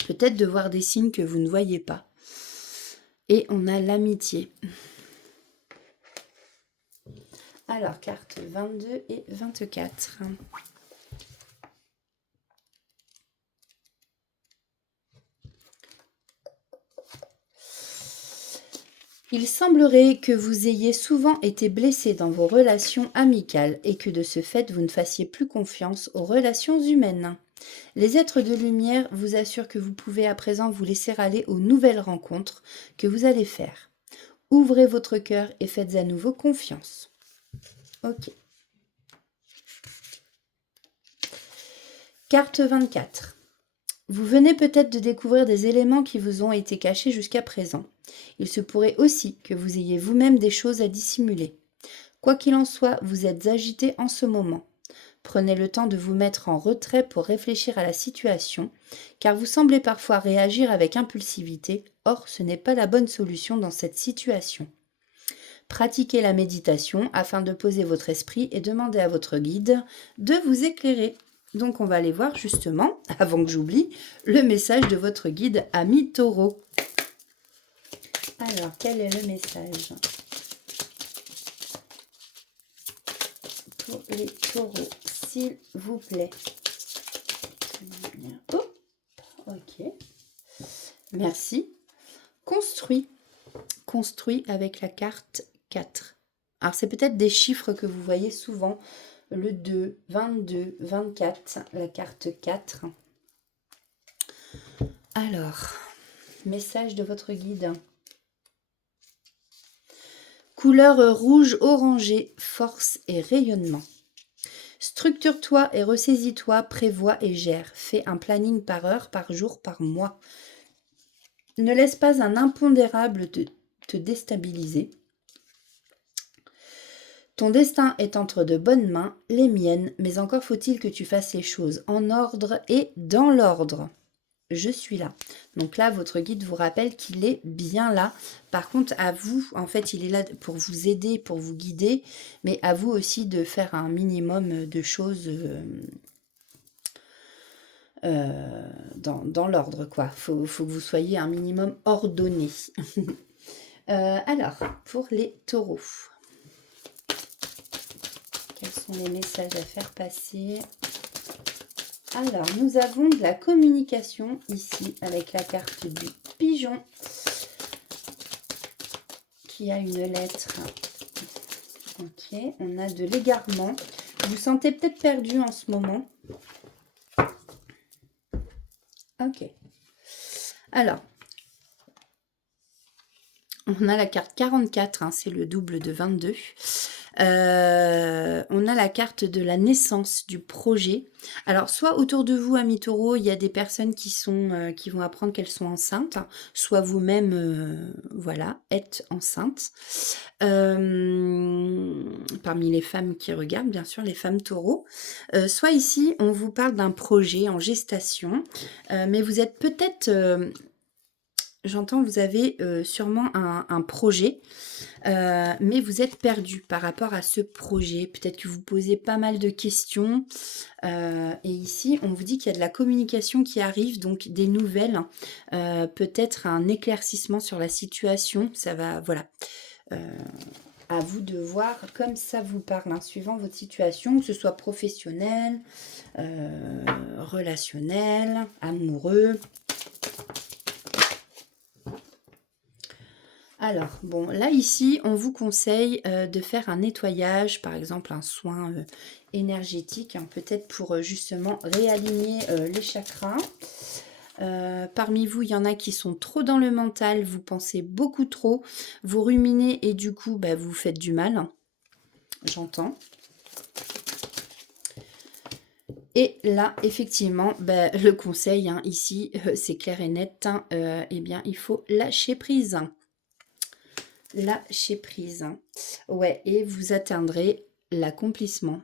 peut-être de voir des signes que vous ne voyez pas. Et on a l'amitié. Alors, carte 22 et 24. Il semblerait que vous ayez souvent été blessé dans vos relations amicales et que de ce fait vous ne fassiez plus confiance aux relations humaines. Les êtres de lumière vous assurent que vous pouvez à présent vous laisser aller aux nouvelles rencontres que vous allez faire. Ouvrez votre cœur et faites à nouveau confiance. Ok. Carte 24. Vous venez peut-être de découvrir des éléments qui vous ont été cachés jusqu'à présent. Il se pourrait aussi que vous ayez vous-même des choses à dissimuler. Quoi qu'il en soit, vous êtes agité en ce moment. Prenez le temps de vous mettre en retrait pour réfléchir à la situation, car vous semblez parfois réagir avec impulsivité, or ce n'est pas la bonne solution dans cette situation. Pratiquez la méditation afin de poser votre esprit et demandez à votre guide de vous éclairer. Donc on va aller voir justement, avant que j'oublie, le message de votre guide ami Taureau. Alors, quel est le message pour les taureaux, s'il vous plaît? Oh, Ok. Merci. Construit. Construit avec la carte 4. Alors, c'est peut-être des chiffres que vous voyez souvent. Le 2, 22, 24, la carte 4. Alors, message de votre guide. Couleur rouge orangé, force et rayonnement. Structure-toi et ressaisis-toi, prévois et gère. Fais un planning par heure, par jour, par mois. Ne laisse pas un impondérable te déstabiliser. Ton destin est entre de bonnes mains, les miennes, mais encore faut-il que tu fasses les choses en ordre et dans l'ordre. Je suis là. Donc là, votre guide vous rappelle qu'il est bien là. Par contre, à vous, en fait, il est là pour vous aider, pour vous guider, mais à vous aussi de faire un minimum de choses dans l'ordre, quoi. Faut que vous soyez un minimum ordonné. Alors, pour les taureaux, quels sont les messages à faire passer ? Alors, nous avons de la communication ici avec la carte du pigeon qui a une lettre. Ok, on a de l'égarement. Vous vous sentez peut-être perdu en ce moment. Ok. Alors, on a la carte 44, hein, c'est le double de 22. On a la carte de la naissance du projet. Alors, soit autour de vous, amis taureaux, il y a des personnes qui vont apprendre qu'elles sont enceintes, soit vous-même, voilà, êtes enceinte. Parmi les femmes qui regardent, bien sûr, les femmes taureaux. Soit ici, on vous parle d'un projet en gestation, mais vous êtes peut-être... J'entends, vous avez sûrement un projet, mais vous êtes perdu par rapport à ce projet. Peut-être que vous posez pas mal de questions. Et ici, on vous dit qu'il y a de la communication qui arrive, donc des nouvelles, peut-être un éclaircissement sur la situation. Ça va, voilà. À vous de voir comme ça vous parle, hein, suivant votre situation, que ce soit professionnel, relationnel, amoureux. Alors, bon, là, ici, on vous conseille de faire un nettoyage, par exemple un soin énergétique, hein, peut-être pour justement réaligner les chakras. Parmi vous, il y en a qui sont trop dans le mental, vous pensez beaucoup trop, vous ruminez et du coup, bah, vous faites du mal. J'entends. Et là, effectivement, bah, le conseil, hein, ici, c'est clair et net, hein, eh bien, il faut lâcher prise. Lâcher prise. Ouais, et vous atteindrez l'accomplissement.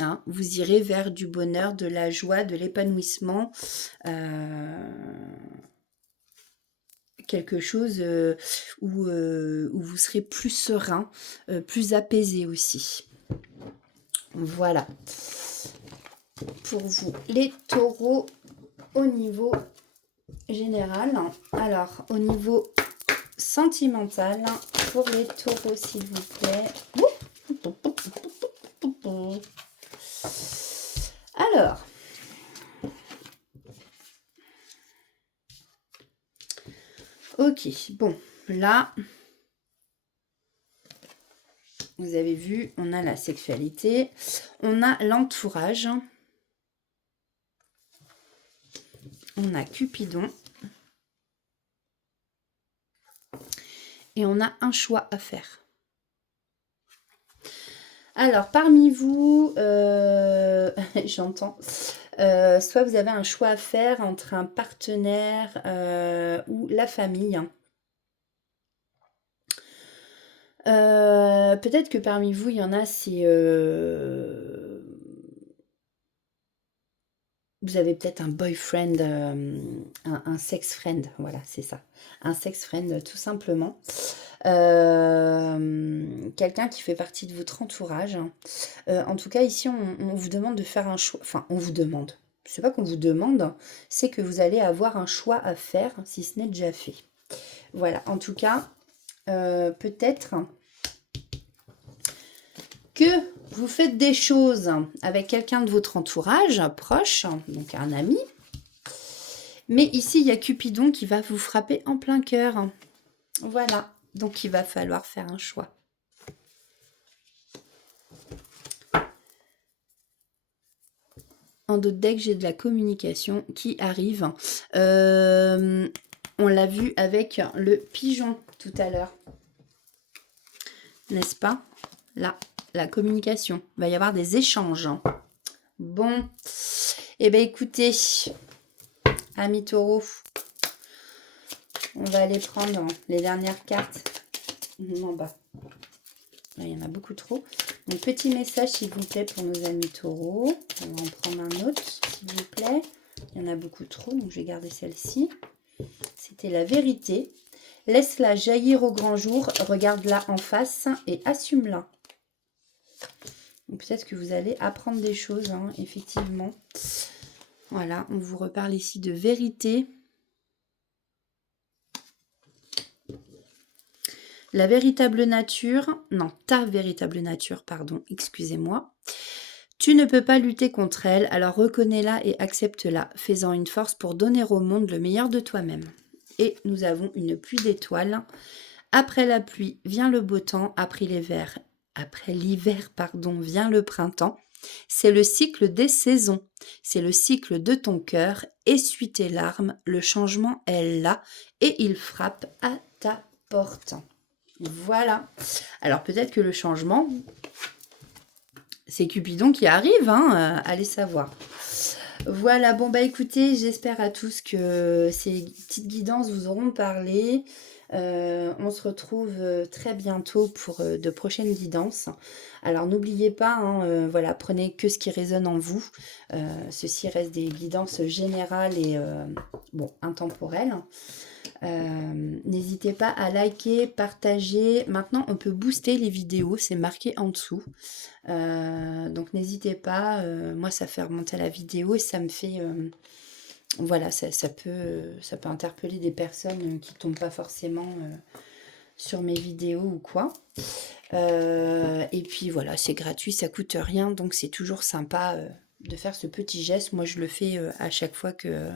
Hein. Vous irez vers du bonheur, de la joie, de l'épanouissement. Quelque chose où vous serez plus serein, plus apaisé aussi. Voilà. Pour vous, les taureaux, au niveau général. Alors, au niveau sentimental, pour les taureaux, s'il vous plaît. Alors, ok, bon, là, vous avez vu, on a la sexualité, on a l'entourage, on a Cupidon, et on a un choix à faire. Alors, parmi vous, j'entends, soit vous avez un choix à faire entre un partenaire ou la famille. Peut-être que parmi vous, il y en a, c'est... vous avez peut-être un boyfriend, un sex friend, voilà, c'est ça. Un sex friend, tout simplement. Quelqu'un qui fait partie de votre entourage. En tout cas, ici, on vous demande de faire un choix. Enfin, on vous demande. C'est pas qu'on vous demande, c'est que vous allez avoir un choix à faire, si ce n'est déjà fait. Voilà, en tout cas, peut-être que vous faites des choses avec quelqu'un de votre entourage proche, donc un ami, Mais ici, il y a Cupidon qui va vous frapper en plein cœur. Voilà, donc il va falloir faire un choix. En d'autres decks, j'ai de la communication qui arrive. On l'a vu avec le pigeon tout à l'heure. N'est-ce pas? Là, la communication. Il va y avoir des échanges. Bon. Eh bien, écoutez, amis taureaux, on va aller prendre les dernières cartes en bas. Là, il y en a beaucoup trop. Donc, petit message, s'il vous plaît, pour nos amis taureaux. On va en prendre un autre, s'il vous plaît. Il y en a beaucoup trop, donc je vais garder celle-ci. C'était la vérité. Laisse-la jaillir au grand jour, regarde-la en face et assume-la. Peut-être que vous allez apprendre des choses, hein, effectivement. Voilà, on vous reparle ici de vérité. La véritable nature, non, ta véritable nature, pardon, excusez-moi. Tu ne peux pas lutter contre elle, alors reconnais-la et accepte-la, fais-en une force pour donner au monde le meilleur de toi-même. Et nous avons une pluie d'étoiles. Après la pluie vient le beau temps, après l'hiver, vient le printemps. C'est le cycle des saisons, c'est le cycle de ton cœur. Essuie tes larmes, le changement est là et il frappe à ta porte. Voilà. Alors peut-être que le changement, c'est Cupidon qui arrive, hein, allez savoir. Voilà, bon bah écoutez, j'espère à tous que ces petites guidances vous auront parlé. On se retrouve très bientôt pour de prochaines guidances. Alors n'oubliez pas, hein, voilà, prenez que ce qui résonne en vous. Ceci reste des guidances générales et bon, intemporelles. N'hésitez pas à liker, partager. Maintenant, on peut booster les vidéos, c'est marqué en dessous. Donc n'hésitez pas, moi ça fait remonter la vidéo et ça me fait... voilà, ça peut interpeller des personnes qui ne tombent pas forcément sur mes vidéos ou quoi. Et puis voilà, c'est gratuit, ça coûte rien, donc c'est toujours sympa de faire ce petit geste. Moi, je le fais à chaque fois que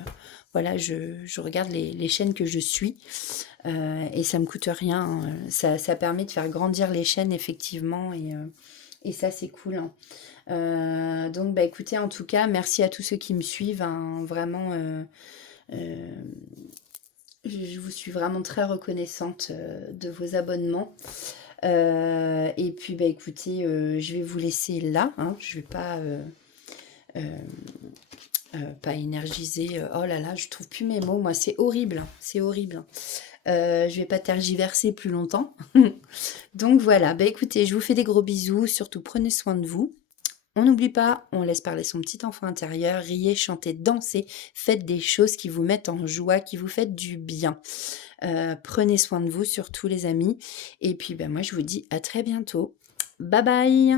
voilà, je regarde les chaînes que je suis. Et ça me coûte rien. Hein. Ça permet de faire grandir les chaînes, effectivement. Et ça, c'est cool. Hein. Donc, bah, écoutez, en tout cas, merci à tous ceux qui me suivent. Hein. Vraiment, je vous suis vraiment très reconnaissante de vos abonnements. Et puis, bah, écoutez, je vais vous laisser là. Hein. Je ne vais pas énergiser. Oh là là, je trouve plus mes mots. Moi, c'est horrible. C'est horrible. Je vais pas tergiverser plus longtemps. Donc voilà, bah écoutez, je vous fais des gros bisous. Surtout, prenez soin de vous. On n'oublie pas, on laisse parler son petit enfant intérieur. Riez, chantez, dansez. Faites des choses qui vous mettent en joie, qui vous faites du bien. Prenez soin de vous, surtout les amis. Et puis, bah, moi, je vous dis à très bientôt. Bye bye!